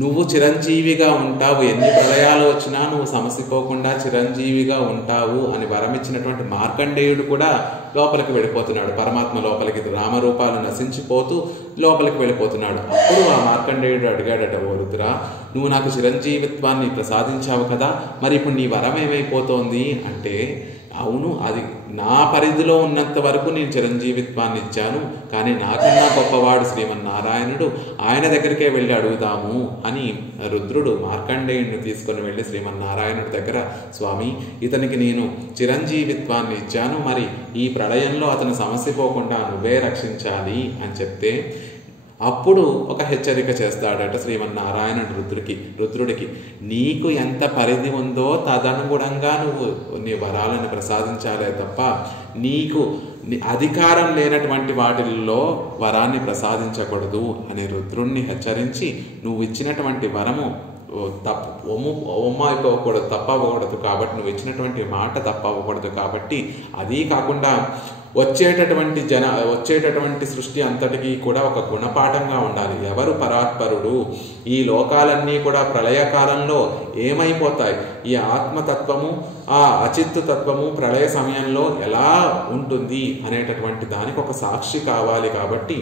నువ్వు చిరంజీవిగా ఉంటావు, ఎన్ని ప్రళయాలు వచ్చినా నువ్వు సమసిపోకుండా చిరంజీవిగా ఉంటావు అని వరమిచ్చినటువంటి మార్కండేయుడు కూడా లోపలికి వెళ్ళిపోతున్నాడు. పరమాత్మ లోపలికి రామరూపాలు నశించిపోతూ లోపలికి వెళ్ళిపోతున్నాడు. అప్పుడు ఆ మార్కండేయుడు అడిగాడట, ఓ రుద్రా, నువ్వు నాకు చిరంజీవిత్వాన్ని ప్రసాదించావు కదా, మరి ఇప్పుడు నీ వరం ఏమైపోతోంది అంటే, అవును, అది నా పరిధిలో ఉన్నంత వరకు నేను చిరంజీవిత్వాన్ని ఇచ్చాను, కానీ నాకన్నా గొప్పవాడు శ్రీమన్నారాయణుడు, ఆయన దగ్గరికే వెళ్ళి అడుగుదాము అని రుద్రుడు మార్కండేయుడిని తీసుకొని వెళ్ళి శ్రీమన్నారాయణుడి దగ్గర, స్వామి, ఇతనికి నేను చిరంజీవిత్వాన్ని ఇచ్చాను, మరి ఈ ప్రళయంలో అతను సమసిపోకుండా నువ్వే రక్షించాలి అని చెప్తే అప్పుడు ఒక హెచ్చరిక చేస్తాడట శ్రీమన్నారాయణుడు రుద్రుడికి, నీకు ఎంత పరిధి ఉందో తదనుగుణంగా నువ్వు నీ వరాలను ప్రసాదించాలే తప్ప నీకు అధికారం లేనటువంటి వాటిల్లో వరాన్ని ప్రసాదించకూడదు అని రుద్రుణ్ణి హెచ్చరించి, నువ్వు ఇచ్చినటువంటి వరము అయిపోకూడదు, తప్పవ్వకూడదు. కాబట్టి నువ్వు ఇచ్చినటువంటి మాట తప్పవ్వకూడదు. కాబట్టి అదీ కాకుండా వచ్చేటటువంటి సృష్టి అంతటికీ కూడా ఒక గుణపాఠంగా ఉండాలి. ఎవరు పరాత్పరుడు, ఈ లోకాలన్నీ కూడా ప్రళయకాలంలో ఏమైపోతాయి, ఈ ఆత్మతత్వము ఆ అచిత్తు తత్వము ప్రళయ సమయంలో ఎలా ఉంటుంది అనేటటువంటి దానికి ఒక సాక్షి కావాలి. కాబట్టి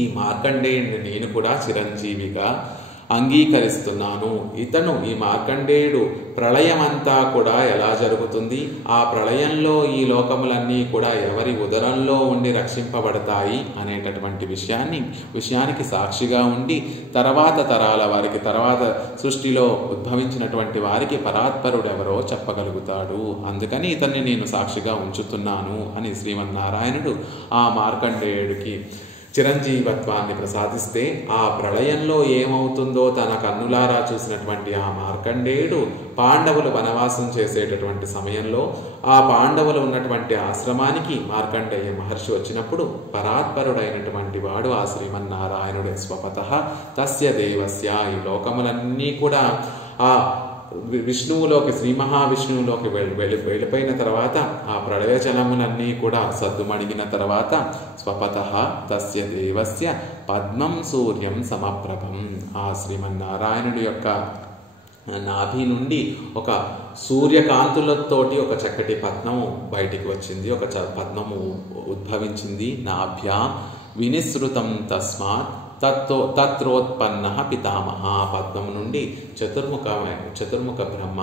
ఈ మార్కండేయుడిని నేను కూడా చిరంజీవిగా అంగీకరిస్తున్నాను. ఈ మార్కండేయుడు ప్రళయమంతా కూడా ఎలా జరుగుతుంది, ఆ ప్రళయంలో ఈ లోకములన్నీ కూడా ఎవరి ఉదరంలో ఉండి రక్షింపబడతాయి అనేటటువంటి విషయానికి సాక్షిగా ఉండి తర్వాత తరాల వారికి, తర్వాత సృష్టిలో ఉద్భవించినటువంటి వారికి పరాత్పరుడు ఎవరో చెప్పగలుగుతాడు. అందుకని ఇతన్ని నేను సాక్షిగా ఉంచుతున్నాను అని శ్రీమన్నారాయణుడు ఆ మార్కండేయుడికి చిరంజీవత్వాన్ని ప్రసాదిస్తే, ఆ ప్రళయంలో ఏమవుతుందో తన కన్నులారా చూసినటువంటి ఆ మార్కండేయుడు పాండవులు వనవాసం చేసేటటువంటి సమయంలో ఆ పాండవులు ఉన్నటువంటి ఆశ్రమానికి మార్కండేయ మహర్షి వచ్చినప్పుడు పరాత్పరుడైనటువంటి వాడు ఆ శ్రీమన్నారాయణుడే స్వపతః తస్య దేవస్య. ఈ లోకములన్నీ కూడా ఆ విష్ణువులోకి, శ్రీ మహావిష్ణువులోకి వెళ్ళిపోయిన తర్వాత ఆ ప్రళయ జలములన్నీ కూడా సద్దుమణిగిన తర్వాత స్వపతః తస్య దేవస్య పద్మం సూర్యం సమప్రభం. ఆ శ్రీమన్నారాయణుడి యొక్క నాభి నుండి ఒక సూర్యకాంతులతోటి ఒక చక్కటి పద్మము బయటికి వచ్చింది, ఒక పద్మము ఉద్భవించింది. నాభ్యాం వినిసృతం తస్మాత్ తత్రోత్పన్న పితామహ. పద్మం నుండి చతుర్ముఖ బ్రహ్మ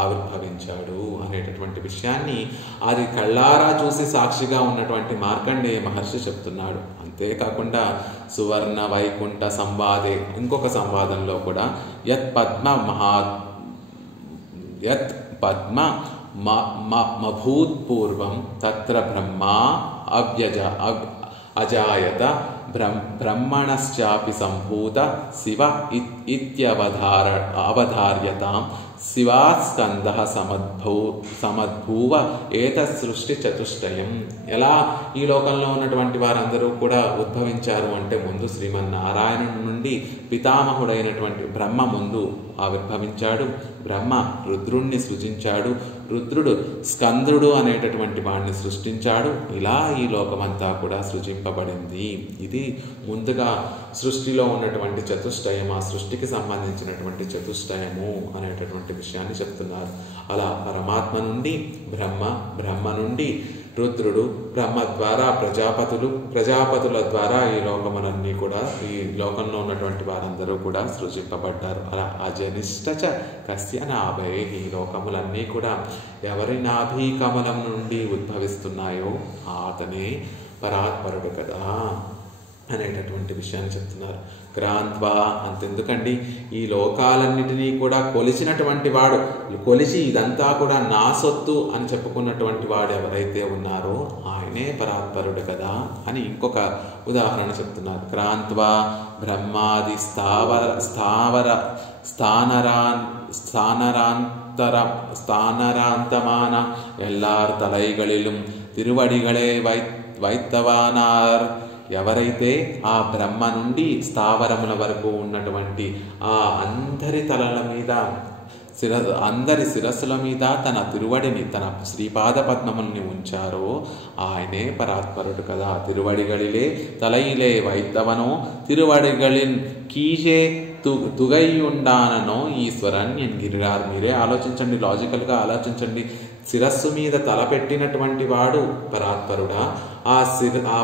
ఆవిర్భవించాడు అనేటటువంటి విషయాన్ని అది కళ్ళారా చూసి సాక్షిగా ఉన్నటువంటి మార్కండేయ మహర్షి చెప్తున్నాడు. అంతేకాకుండా సువర్ణ వైకుంఠ సంవాదే, ఇంకొక సంవాదంలో కూడా యత్ పద్మ మభూత్పూర్వం తత్ర బ్రహ్మ అజాయత బ్రహ్మణశ్చాపి సంభూత శివ అవధార్యతాం శివాస్కందః సమద్భూవ ఏతత్ సృష్టి చతుష్టయం. ఎలా ఈ లోకంలో ఉన్నటువంటి వారందరూ కూడా ఉద్భవించారు అంటే, ముందు శ్రీమన్నారాయణుడి నుండి పితామహుడైనటువంటి బ్రహ్మ ముందు ఆవిర్భవించాడు. బ్రహ్మ రుద్రుణ్ణి సృజించాడు, రుద్రుడు స్కందుడు అనేటటువంటి వాడిని సృష్టించాడు. ఇలా ఈ లోకమంతా కూడా సృజింపబడింది. ఇది ముందుగా సృష్టిలో ఉన్నటువంటి చతుష్టయం, ఆ సృష్టికి సంబంధించినటువంటి చతుష్టయము అనేటటువంటి విషయాన్ని చెప్తున్నారు. అలా పరమాత్మ నుండి బ్రహ్మ, బ్రహ్మ నుండి రుద్రుడు, బ్రహ్మ ద్వారా ప్రజాపతుల ద్వారా ఈ లోకములన్నీ కూడా, ఈ లోకంలో ఉన్నటువంటి వారందరూ కూడా సృజింపబడ్డారు. అలా అజనిష్టచ కస్య నాభే. ఈ లోకములన్నీ కూడా ఎవరి నాభి కమలం నుండి ఉద్భవిస్తున్నాయో అతనే పరాత్పరుడు కదా అనేటటువంటి విషయాన్ని చెప్తున్నారు. క్రాంత్వా, అంతెందుకండి, ఈ లోకాలన్నిటినీ కూడా కొలిచినటువంటి వాడు, కొలిచి ఇదంతా కూడా నా సొత్తు అని చెప్పుకున్నటువంటి వాడు ఎవరైతే ఉన్నారో ఆయనే పరాత్పరుడు కదా అని ఇంకొక ఉదాహరణ చెప్తున్నారు. క్రాంత్వా బ్రహ్మాది స్థానరాంతమాన ఎల్లార్ తలైகளிலும் తిరువడిగళే వైత్తవానార్. ఎవరైతే ఆ బ్రహ్మ నుండి స్థావరముల వరకు ఉన్నటువంటి ఆ అందరి తలల మీద, అందరి శిరస్సుల మీద తన తిరువడిని, తన శ్రీపాద పద్మముల్ని ఉంచారో ఆయనే పరాత్పరుడు కదా. తిరువడిగళిలే తలయిలే వైత్తవనో తిరువడిగళిన్ కీజే తుగయ్యుండాననో ఈశ్వరన్ ఎన్గిరారు. మీరే ఆలోచించండి, లాజికల్గా ఆలోచించండి. శిరస్సు మీద తలపెట్టినటువంటి వాడు పరాత్పరుడా, ఆ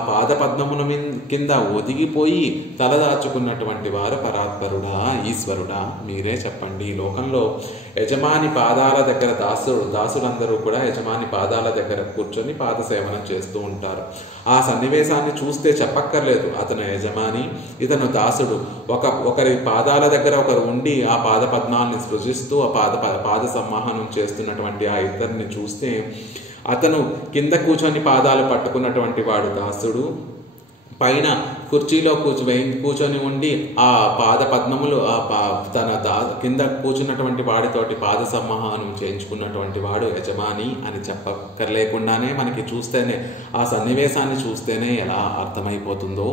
పాదపద్మముల కింద ఒదిగిపోయి తలదాచుకున్నటువంటి వారు పరాత్పరుడా, ఈశ్వరుడా? మీరే చెప్పండి. ఈ లోకంలో యజమాని పాదాల దగ్గర దాసులందరూ కూడా యజమాని పాదాల దగ్గర కూర్చొని పాద సేవనం చేస్తూ ఉంటారు. ఆ సన్నివేశాన్ని చూస్తే చెప్పక్కర్లేదు, అతను యజమాని, ఇతను దాసుడు. ఒకరి పాదాల దగ్గర ఒకరు ఉండి ఆ పాద పద్మాలని సృజిస్తూ ఆ పాద సంవాహనం చేస్తున్నటువంటి ఆ ఇద్దరిని చూస్తే, అతను కింద కూర్చొని పాదాలు పట్టుకున్నటువంటి వాడు దాసుడు, పైన కుర్చీలో కూర్చొని ఉండి ఆ పాద పద్మములు తన కింద కూర్చున్నటువంటి వాడితోటి పాద సంవహనం చేయించుకున్నటువంటి వాడు యజమాని అని చెప్పక్కర్లేకుండానే మనకి చూస్తేనే ఆ సన్నివేశాన్ని చూస్తేనే ఎలా అర్థమైపోతుందో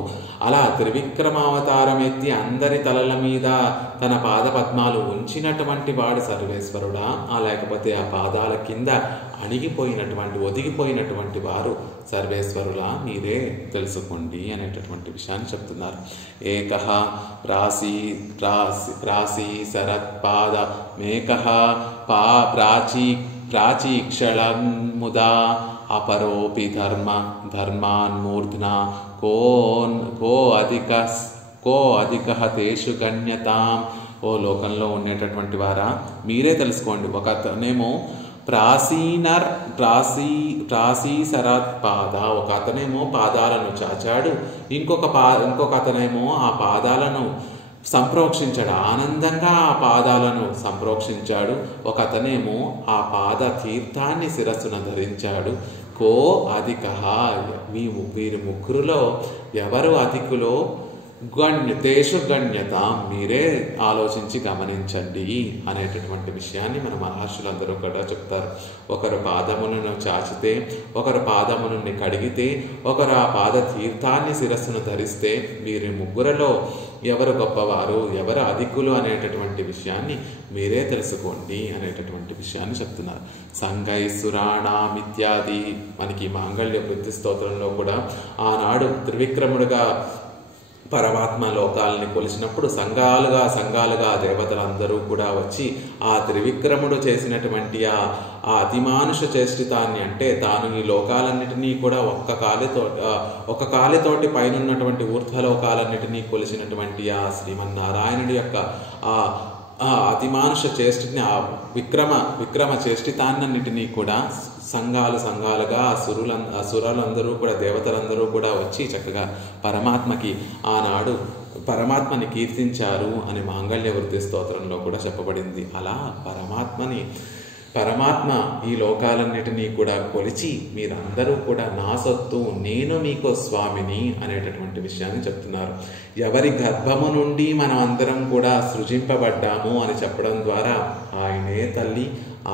అలా త్రివిక్రమావతారం ఎత్తి అందరి తలల మీద తన పాద పద్మాలు ఉంచినటువంటి వాడు సర్వేశ్వరుడా, లేకపోతే ఆ పాదాల కింద ఒదిగిపోయినటువంటి వారు సర్వేశ్వరులా మీరే తెలుసుకోండి అనేటటువంటి విషయాన్ని చెప్తున్నారు. ఏకః ప్రాసీ శరత్పాద మేకః ప్రాచీక్షళముదా అపరోపి ధర్మాన్మూర్ధ్నా కో అధిక తేషు గణ్యతాం. ఓ లోకంలో ఉండేటటువంటి వారా మీరే తెలుసుకోండి. ఒక అతనేమో ప్రాసీసరత్ పాద, ఒక అతనేమో పాదాలను చాచాడు, ఇంకొక అతనేమో ఆ పాదాలను సంప్రోక్షించాడు, ఆనందంగా ఆ పాదాలను సంప్రోక్షించాడు. ఒక అతనేమో ఆ పాద తీర్థాన్ని శిరస్సును ధరించాడు. కో అధిక, వీరి ముగ్గురులో ఎవరు అధికులో తేషు గణ్యత మీరే ఆలోచించి గమనించండి అనేటటువంటి విషయాన్ని మన మహర్షులందరూ కూడా చెప్తారు. ఒకరు పాదములను చాచితే, ఒకరు పాదములని కడిగితే, ఒకరు ఆ పాద తీర్థాన్ని శిరస్సును ధరిస్తే వీరి ముగ్గురులో ఎవరు గొప్పవారు, ఎవరు అధికులు అనేటటువంటి విషయాన్ని మీరే తెలుసుకోండి అనేటటువంటి విషయాన్ని చెప్తున్నారు. సంగైసురాణామిత్యాది మనకి మాంగళ్య వృద్ధి స్తోత్రంలో కూడా ఆనాడు త్రివిక్రముడుగా పరమాత్మ లోకాలని కొలిచినప్పుడు సంఘాలుగా దేవతలందరూ కూడా వచ్చి ఆ త్రివిక్రముడు చేసినటువంటి ఆ అతిమానుష చేష్టితాన్ని, అంటే తాను ఈ లోకాలన్నిటినీ కూడా ఒక్క కాలితోటి పైనున్నటువంటి ఊర్ధ్వలోకాలన్నిటినీ కొలిచినటువంటి ఆ శ్రీమన్నారాయణుడి యొక్క ఆ అతిమానుష చేష్టిని, ఆ విక్రమ చేష్టితాన్నిటినీ కూడా సంఘాలుగా అసురులందరూ కూడా దేవతలందరూ కూడా వచ్చి చక్కగా ఆనాడు పరమాత్మని కీర్తించారు అని మాంగళ్య వృద్ధి స్తోత్రంలో కూడా చెప్పబడింది. అలా పరమాత్మ ఈ లోకాలన్నిటినీ కూడా కొలిచి మీరందరూ కూడా నా సొత్తు, నేను మీకు స్వామిని అనేటటువంటి విషయాన్ని చెప్తున్నారు. ఎవరి గర్భము నుండి మనం అందరం కూడా సృజింపబడ్డాము అని చెప్పడం ద్వారా ఆయనే తల్లి,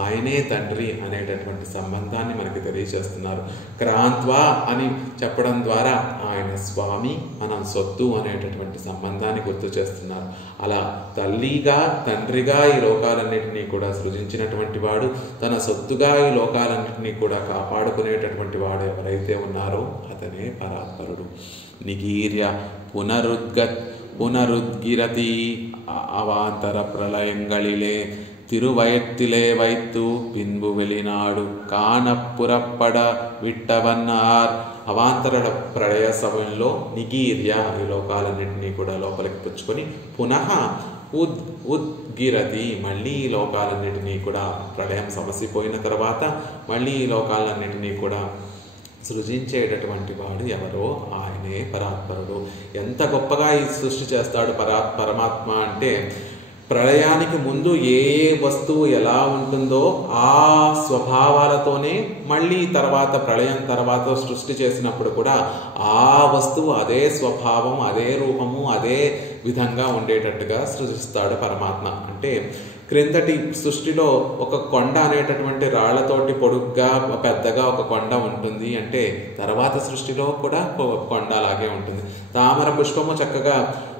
ఆయనే తండ్రి అనేటటువంటి సంబంధాన్ని మనకి తెలియజేస్తున్నారు. క్రాంత్వా అని చెప్పడం ద్వారా ఆయన స్వామి, మనం సొత్తు అనేటటువంటి సంబంధాన్ని గుర్తు చేస్తున్నారు. అలా తల్లిగా తండ్రిగా ఈ లోకాలన్నింటినీ కూడా సృజించినటువంటి వాడు, తన సొత్తుగా ఈ లోకాలన్నింటినీ కూడా కాపాడుకునేటటువంటి వాడు ఎవరైతే ఉన్నారో అతనే పరాత్పరుడు. నిగీర్య పునరుద్గిరతి అవాంతర ప్రళయంగళిలే తిరువయత్తిలే వైత్తు పిన్బు వెలినాడు కానపురప్పడ విట్టవన్నార్. అవాంతర ప్రళయ సమయంలో నిగీర్య ఈ లోకాలన్నింటినీ కూడా లోపలికి పుచ్చుకొని పునః ఉద్గిరతి మళ్ళీ ఈ లోకాలన్నింటినీ కూడా ప్రళయం సమసిపోయిన తర్వాత మళ్ళీ ఈ లోకాలన్నింటినీ కూడా సృజించేటటువంటి వాడు ఎవరో ఆయనే పరాత్పరుడు. ఎంత గొప్పగా ఈ సృష్టి చేస్తాడు పరమాత్మ అంటే, ప్రళయానికి ముందు ఏ వస్తువు ఎలా ఉంటుందో ఆ స్వభావాలతోనే మళ్ళీ తర్వాత ప్రళయం తర్వాత సృష్టి చేసినప్పుడు కూడా ఆ వస్తువు అదే స్వభావం, అదే రూపము, అదే విధంగా ఉండేటట్టుగా సృజిస్తాడు పరమాత్మ. అంటే క్రిందటి సృష్టిలో ఒక కొండ అనేటటువంటి రాళ్లతోటి పొడుగ్గా పెద్దగా ఒక కొండ ఉంటుంది అంటే, తర్వాత సృష్టిలో కూడా ఒక కొండ అలాగే ఉంటుంది. తామర పుష్పము చక్కగా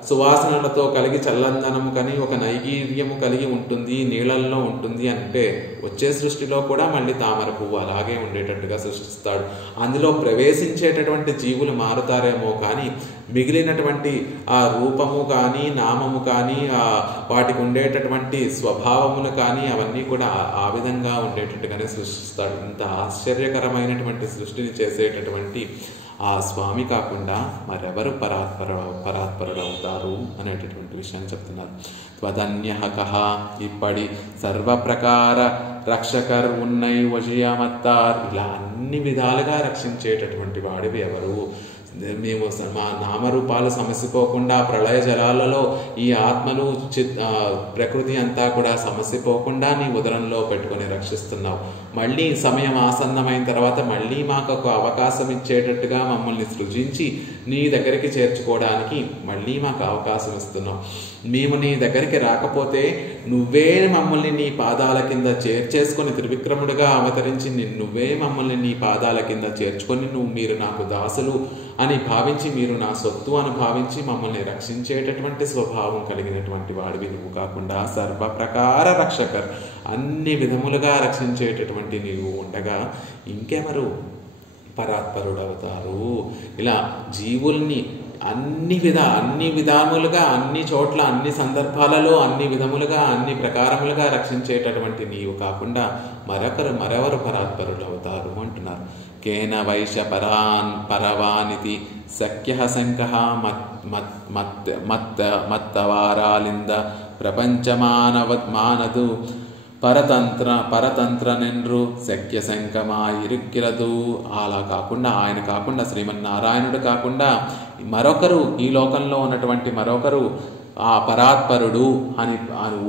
సువాసనలతో కలిగి చల్లందనము కని ఒక నైగీర్యము కలిగి ఉంటుంది, నీళ్ళల్లో ఉంటుంది అంటే, వచ్చే సృష్టిలో కూడా మళ్ళీ తామర పువ్వు అలాగే ఉండేటట్టుగా సృష్టిస్తాడు. అందులో ప్రవేశించేటటువంటి జీవులు మారుతారేమో కానీ మిగిలినటువంటి ఆ రూపము కానీ నామము కానీ వాటికి ఉండేటటువంటి స్వభావములు కానీ అవన్నీ కూడా ఆ విధంగా ఉండేటట్టుగానే సృష్టిస్తాడు. ఇంత ఆశ్చర్యకరమైనటువంటి సృష్టిని చేసేటటువంటి ఆ స్వామి కాకుండా మరెవరు పరాత్పరుడు అవుతారు అనేటటువంటి విషయాన్ని చెప్తున్నారు. త్వదన్యః కః ఇప్పటి సర్వప్రకార రక్షకర్ ఉన్నై వజయమత్తార్. ఇలా అన్ని విధాలుగా రక్షించేటటువంటి వాడివి ఎవరు? మేము మా నామరూపాలు సమసిపోకుండా ప్రళయ జలాలలో ఈ ఆత్మలు ప్రకృతి అంతా కూడా సమసిపోకుండా నీ ఉదరంలో పెట్టుకొని రక్షిస్తున్నావు. మళ్ళీ సమయం ఆసన్నమైన తర్వాత మళ్ళీ మాకు ఒక అవకాశం ఇచ్చేటట్టుగా మమ్మల్ని సృజించి నీ దగ్గరికి చేర్చుకోవడానికి మళ్ళీ మాకు అవకాశం ఇస్తున్నావు. మేము నీ దగ్గరికి రాకపోతే నువ్వే మమ్మల్ని నీ పాదాల కింద చేర్చేసుకొని త్రివిక్రముడుగా అవతరించి నువ్వే మమ్మల్ని నీ పాదాల కింద చేర్చుకొని మీరు నాకు దాసులు అని భావించి, మీరు నా సొత్తు అని భావించి మమ్మల్ని రక్షించేటటువంటి స్వభావం కలిగినటువంటి వాడివి నువ్వు కాకుండా సర్వప్రకార రక్షకర్, అన్ని విధములుగా రక్షించేటటువంటి నీవు ఉండగా ఇంకెవరు పరాత్పరుడవుతారు? ఇలా జీవుల్ని అన్ని విధాములుగా, అన్ని చోట్ల, అన్ని సందర్భాలలో, అన్ని విధములుగా, అన్ని ప్రకారములుగా రక్షించేటటువంటి నీవు కాకుండా మరెవరు పరాత్పరులు అవుతారు అంటున్నారు. కేన వైశ పరవానితి సఖ్య శంకః మత్తవారాలింద ప్రపంచమానదు పరతంత్రనెన్రు శక్య శంకమాయిరుక్కిరదు. అలా కాకుండా, ఆయన కాకుండా, శ్రీమన్నారాయణుడు కాకుండా మరొకరు, ఈ లోకంలో ఉన్నటువంటి మరొకరు ఆ పరాత్పరుడు అని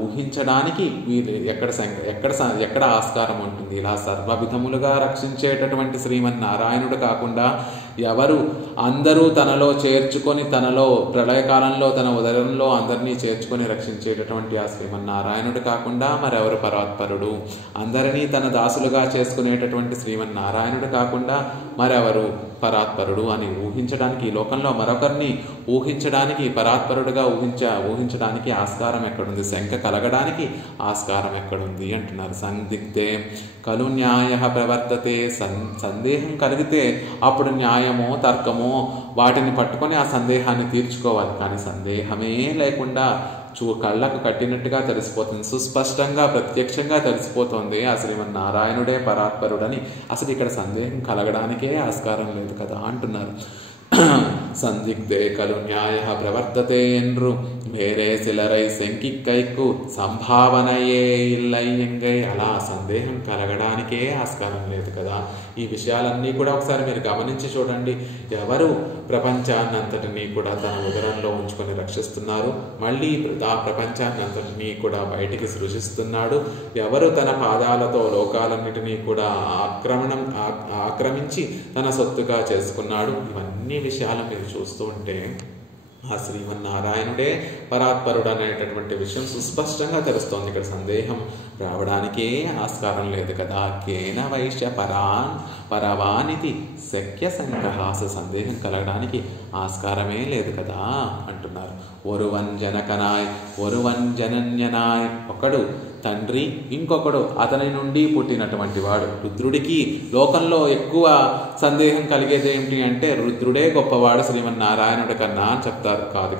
ఊహించడానికి వీరు ఎక్కడ ఆస్కారం ఉంటుంది? ఇలా సర్వవిధములుగా రక్షించేటటువంటి శ్రీమన్నారాయణుడు కాకుండా ఎవరు అందరూ తనలో చేర్చుకొని, తనలో ప్రళయకాలంలో తన ఉదరంలో అందరినీ చేర్చుకొని రక్షించేటటువంటి ఆ శ్రీమన్నారాయణుడు కాకుండా మరెవరు పరాత్పరుడు? అందరినీ తన దాసులుగా చేసుకునేటటువంటి శ్రీమన్నారాయణుడు కాకుండా మరెవరు పరాత్పరుడు అని ఊహించడానికి, ఈ లోకంలో మరొకరిని ఊహించడానికి, పరాత్పరుడుగా ఊహించడానికి ఆస్కారం ఎక్కడుంది? శంక కలగడానికి ఆస్కారం ఎక్కడుంది అంటున్నారు. సందిగ్ధే ఖలు న్యాయ ప్రవర్తతే. సందేహం కలిగితే అప్పుడు న్యాయమో తర్కమో వాటిని పట్టుకొని ఆ సందేహాన్ని తీర్చుకోవాలి. కానీ సందేహమే లేకుండా కళ్ళకు కట్టినట్టుగా తెలిసిపోతుంది, సుస్పష్టంగా ప్రత్యక్షంగా తెలిసిపోతుంది ఆ శ్రీమన్నారాయణుడే పరాత్పరుడని. అసలు ఇక్కడ సందేహం కలగడానికే ఆస్కారం లేదు కదా అంటున్నారు. సందిగ్ధే ఖలు న్యాయ ప్రవర్తతే ఎన్రు వేరే సిలరై శంకిక్కైకు సంభావనయే ఇల్లై ఎంగై. అలా సందేహం కలగడానికే ఆస్కారం లేదు కదా. ఈ విషయాలన్నీ కూడా ఒకసారి మీరు గమనించి చూడండి. ఎవరు ప్రపంచాన్ని అంతటినీ కూడా తన ఉదరంలో ఉంచుకొని రక్షిస్తున్నారు, మళ్ళీ ఆ ప్రపంచాన్ని అంతటినీ కూడా బయటికి సృజిస్తున్నాడు, ఎవరు తన పాదాలతో లోకాలన్నిటినీ కూడా ఆక్రమించి తన సొత్తుగా చేసుకున్నాడు, ఇవన్నీ విషయాలు మీరు చూస్తూ ఉంటే ఆ శ్రీమన్నారాయణుడే పరాత్పరుడు అనేటటువంటి విషయం సుస్పష్టంగా తెలుస్తోంది. ఇక్కడ సందేహం రావడానికే ఆస్కారం లేదు కదా. కేన వైశ్య పరవానితి శక్య సంగ్రహాస. సందేహం కలగడానికి ఆస్కారమే లేదు కదా అంటున్నారు. ఒరువన్ జనకనాయ్ ఒరువన్ జనన్యనాయ్. ఒకడు తండ్రి, ఇంకొకడు అతని నుండి పుట్టినటువంటి వాడు. రుద్రుడికి లోకంలో ఎక్కువ సందేహం కలిగేది ఏమిటి అంటే రుద్రుడే గొప్పవాడు శ్రీమన్నారాయణుడి కన్నా అని చెప్తారు.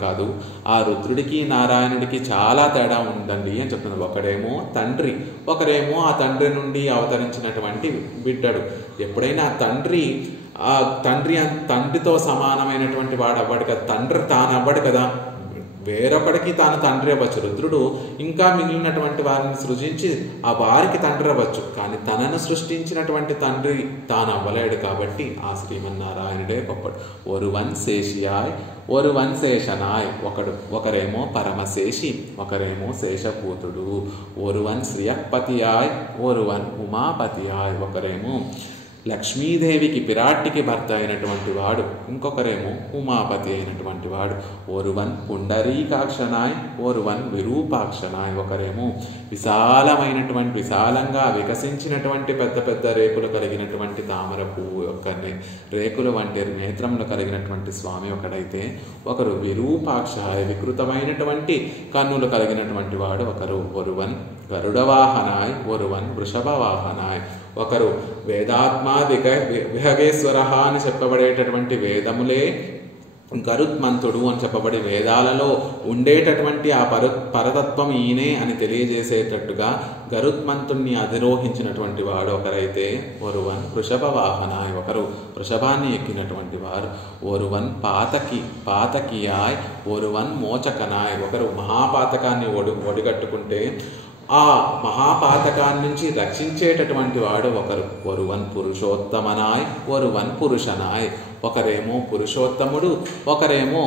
కాదు, ఆ రుద్రుడికి నారాయణుడికి చాలా తేడా ఉందండి అని చెప్తున్నారు. ఒకడేమో తండ్రి, ఒకరేమో ఆ తండ్రి నుండి అవతరించినటువంటి బిడ్డడు. ఎప్పుడైనా తండ్రితో సమానమైనటువంటి వాడు అవ్వడు కదా, తండ్రి తాను అవ్వడు కదా, వేరొకడికి తాను తండ్రి అవ్వచ్చు. రుద్రుడు ఇంకా మిగిలినటువంటి వారిని సృజించి ఆ వారికి తండ్రి అవ్వచ్చు, కానీ తనను సృష్టించినటువంటి తండ్రి తాను అవ్వలేడు. కాబట్టి ఆ శ్రీమన్నారాయణుడే గొప్పడు. ఒరువన్ శేషియాయ్ ఒరువన్ శేషనాయ్. ఒకరేమో పరమశేషి, ఒకరేమో శేషభూతుడు. ఒరువన్ శ్రియపతియాయ్ ఒరువన్ ఉమాపతియాయ్. ఒకరేమో లక్ష్మీదేవికి పిరాట్టికి భర్త అయినటువంటి వాడు, ఇంకొకరేమో ఉమాపతి అయినటువంటి వాడు. ఒరువన్ పుండరీకాక్షనాయ్ ఒరువన్ విరూపాక్షనాయ్. ఒకరేమో విశాలంగా వికసించినటువంటి పెద్ద పెద్ద రేకులు కలిగినటువంటి తామర పువ్వు యొక్క రేకులు వంటి నేత్రములు కలిగినటువంటి స్వామి ఒకడైతే, ఒకరు విరూపాక్షాయ వికృతమైనటువంటి కన్నులు కలిగినటువంటి వాడు ఒకరు. ఒరువన్ గరుడవాహనాయ్ ఒరువన్ వృషభవాహనాయ్. ఒకరు వేదాత్మాదిక విహగేశ్వర అని చెప్పబడేటటువంటి వేదములే గరుత్మంతుడు అని చెప్పబడి వేదాలలో ఉండేటటువంటి ఆ పరతత్వం ఈయనే అని తెలియజేసేటట్టుగా గరుత్మంతుణ్ణి అధిరోహించినటువంటి వాడు ఒకరైతే ఒరువన్ వృషభ వాహనాయ్. ఒకరు వృషభాన్ని ఎక్కినటువంటి వారు. ఒరువన్ పాతకియాయ్ ఒరువన్ మోచకనాయ్. ఒకరు మహాపాతకాన్ని ఒడిగట్టుకుంటే ఆ మహాపాతకాన్ని నుంచి రక్షించేటటువంటి వాడు ఒకరు. ఒరువన్ పురుషోత్తమనాయ్ ఒరువన్ పురుషనాయ్. ఒకరేమో పురుషోత్తముడు, ఒకరేమో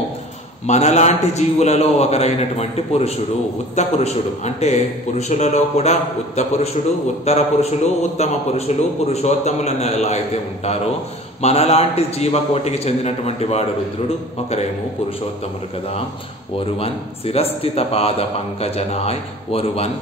మనలాంటి జీవులలో ఒకరైనటువంటి పురుషుడు, ఉత్త పురుషుడు. అంటే పురుషులలో కూడా ఉత్త పురుషుడు, ఉత్తర పురుషులు, ఉత్తమ పురుషులు, పురుషోత్తములను ఎలా అయితే ఉంటారో మనలాంటి జీవకోటికి చెందినటువంటి వాడు రుద్రుడు, ఒకరేమో పురుషోత్తముడు కదా. ఒరువన్ శిరస్థిత పాద పంకజనాయ్ ఒరువన్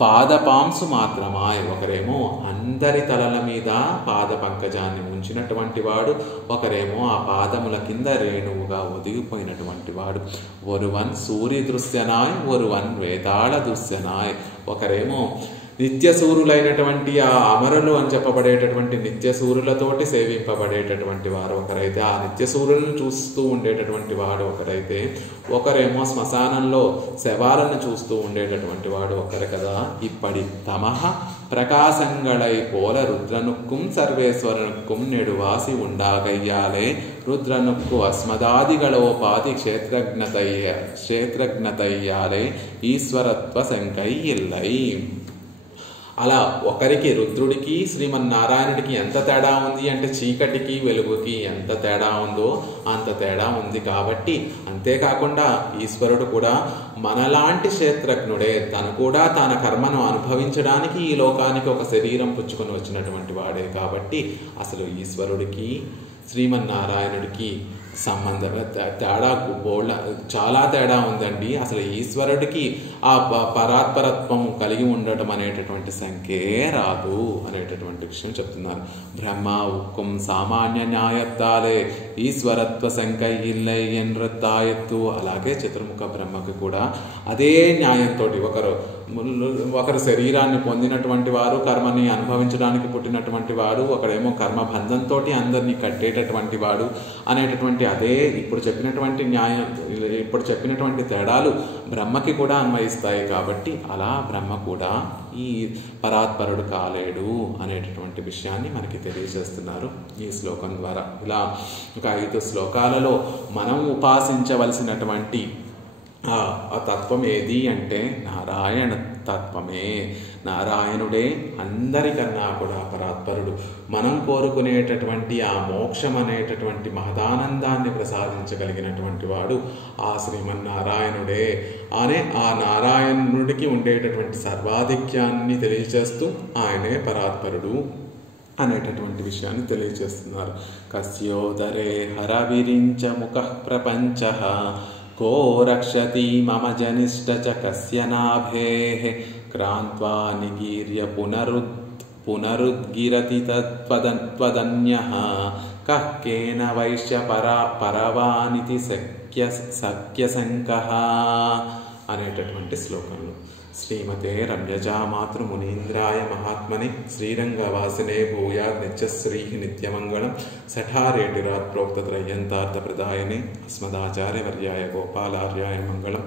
పాదపాంసు మాత్రమాయ్. ఒకరేమో అందరి తలల మీద పాద పంకజాన్ని ఉంచినటువంటి వాడు, ఒకరేమో ఆ పాదముల కింద రేణువుగా ఒదిగిపోయినటువంటి వాడు. ఒరువన్ సూర్య దృశ్యనాయ్ ఒరువన్ వేతాళ దృశ్యనాయ్. ఒకరేమో నిత్యసూరులైనటువంటి ఆ అమరులు అని చెప్పబడేటటువంటి నిత్యసూరులతోటి సేవింపబడేటటువంటి వారు ఒకరైతే, ఆ నిత్యసూరులను చూస్తూ ఉండేటటువంటి వాడు ఒకరైతే, ఒకరేమో శ్మశానంలో శవాలను చూస్తూ ఉండేటటువంటి వాడు ఒకరు కదా. ఇప్పటి తమహ ప్రకాశంగళై పోల రుద్రనుక్కుం సర్వేశ్వరనుక్కుం నెడువాసి ఉండాగయ్యాలే రుద్రనుక్కు అస్మదాదిగళోపాధి క్షేత్రజ్ఞతయ్యాలే ఈశ్వరత్వ శంకై ఇల్లై. అలా ఒకరికి రుద్రుడికి శ్రీమన్నారాయణుడికి ఎంత తేడా ఉంది అంటే చీకటికి వెలుగుకి ఎంత తేడా ఉందో అంత తేడా ఉంది. కాబట్టి అంతేకాకుండా ఈశ్వరుడు కూడా మనలాంటి క్షేత్రజ్ఞుడే. తను కూడా తన కర్మను అనుభవించడానికి ఈ లోకానికి ఒక శరీరం పుచ్చుకొని వచ్చినటువంటి వాడే. కాబట్టి అసలు ఈశ్వరుడికి శ్రీమన్నారాయణుడికి సంబంధం తేడా చాలా తేడా ఉందండి. అసలు ఈశ్వరుడికి ఆ పరాత్పరత్వం కలిగి ఉండటం అనేటటువంటి సంఖ్యే రాదు అనేటటువంటి విషయం చెప్తున్నారు. బ్రహ్మ ఉక్కుం సామాన్య న్యాయత్తాలే ఈశ్వరత్వ సంఖ్య ఇల్లై ఎన్రత్తాయత్తు. అలాగే చతుర్ముఖ బ్రహ్మకి కూడా అదే న్యాయంతో ఒకరు శరీరాన్ని పొందినటువంటి వారు, కర్మని అనుభవించడానికి పుట్టినటువంటి వాడు, ఒకడేమో కర్మబంధంతో అందరినీ కట్టేటటువంటి వాడు అనేటటువంటి అదే ఇప్పుడు చెప్పినటువంటి న్యాయం, ఇప్పుడు చెప్పినటువంటి తేడాలు బ్రహ్మకి కూడా అన్వయిస్తాయి. కాబట్టి అలా బ్రహ్మ కూడా ఈ పరాత్పరుడు కాలేడు అనేటటువంటి విషయాన్ని మనకి తెలియజేస్తున్నారు ఈ శ్లోకం ద్వారా. ఇలా ఒక 5 శ్లోకాలలో మనం ఉపాసించవలసినటువంటి ఆ తత్వం ఏది అంటే నారాయణ తత్వమే. నారాయణుడే అందరికన్నా కూడా పరాత్పరుడు. మనం కోరుకునేటటువంటి ఆ మోక్షం అనేటటువంటి మహదానందాన్ని ప్రసాదించగలిగినటువంటి వాడు ఆ శ్రీమన్నారాయణుడే. అనే ఆ నారాయణుడికి ఉండేటటువంటి సర్వాధిక్యాన్ని తెలియజేస్తూ ఆయనే పరాత్పరుడు అనేటటువంటి విషయాన్ని తెలియజేస్తున్నారు. కస్యోదరే హరవిరించ ముఖ ప్రపంచ కో రక్షతి మమ జనిష్ట చ కస్య నాభేః క్రాంత్వా నిగీర్య పునరుద్గిరతి తత్వదన్యః కః కేన వైశ్య పరవానితి సఖ్యశంకః అనేటటువంటి శ్లోకంలో శ్రీమతే రమ్యజామాతృమునీంద్రాయ మహాత్మనే శ్రీరంగవాసినే భూయాద్ నిత్యశ్రీ నిత్యమంగళం సఠారేటిరాత్ ప్రోక్త త్రయంతార్థ ప్రదాయనే అస్మదాచార్యవర్యాయ గోపాలార్యాయ మంగళం.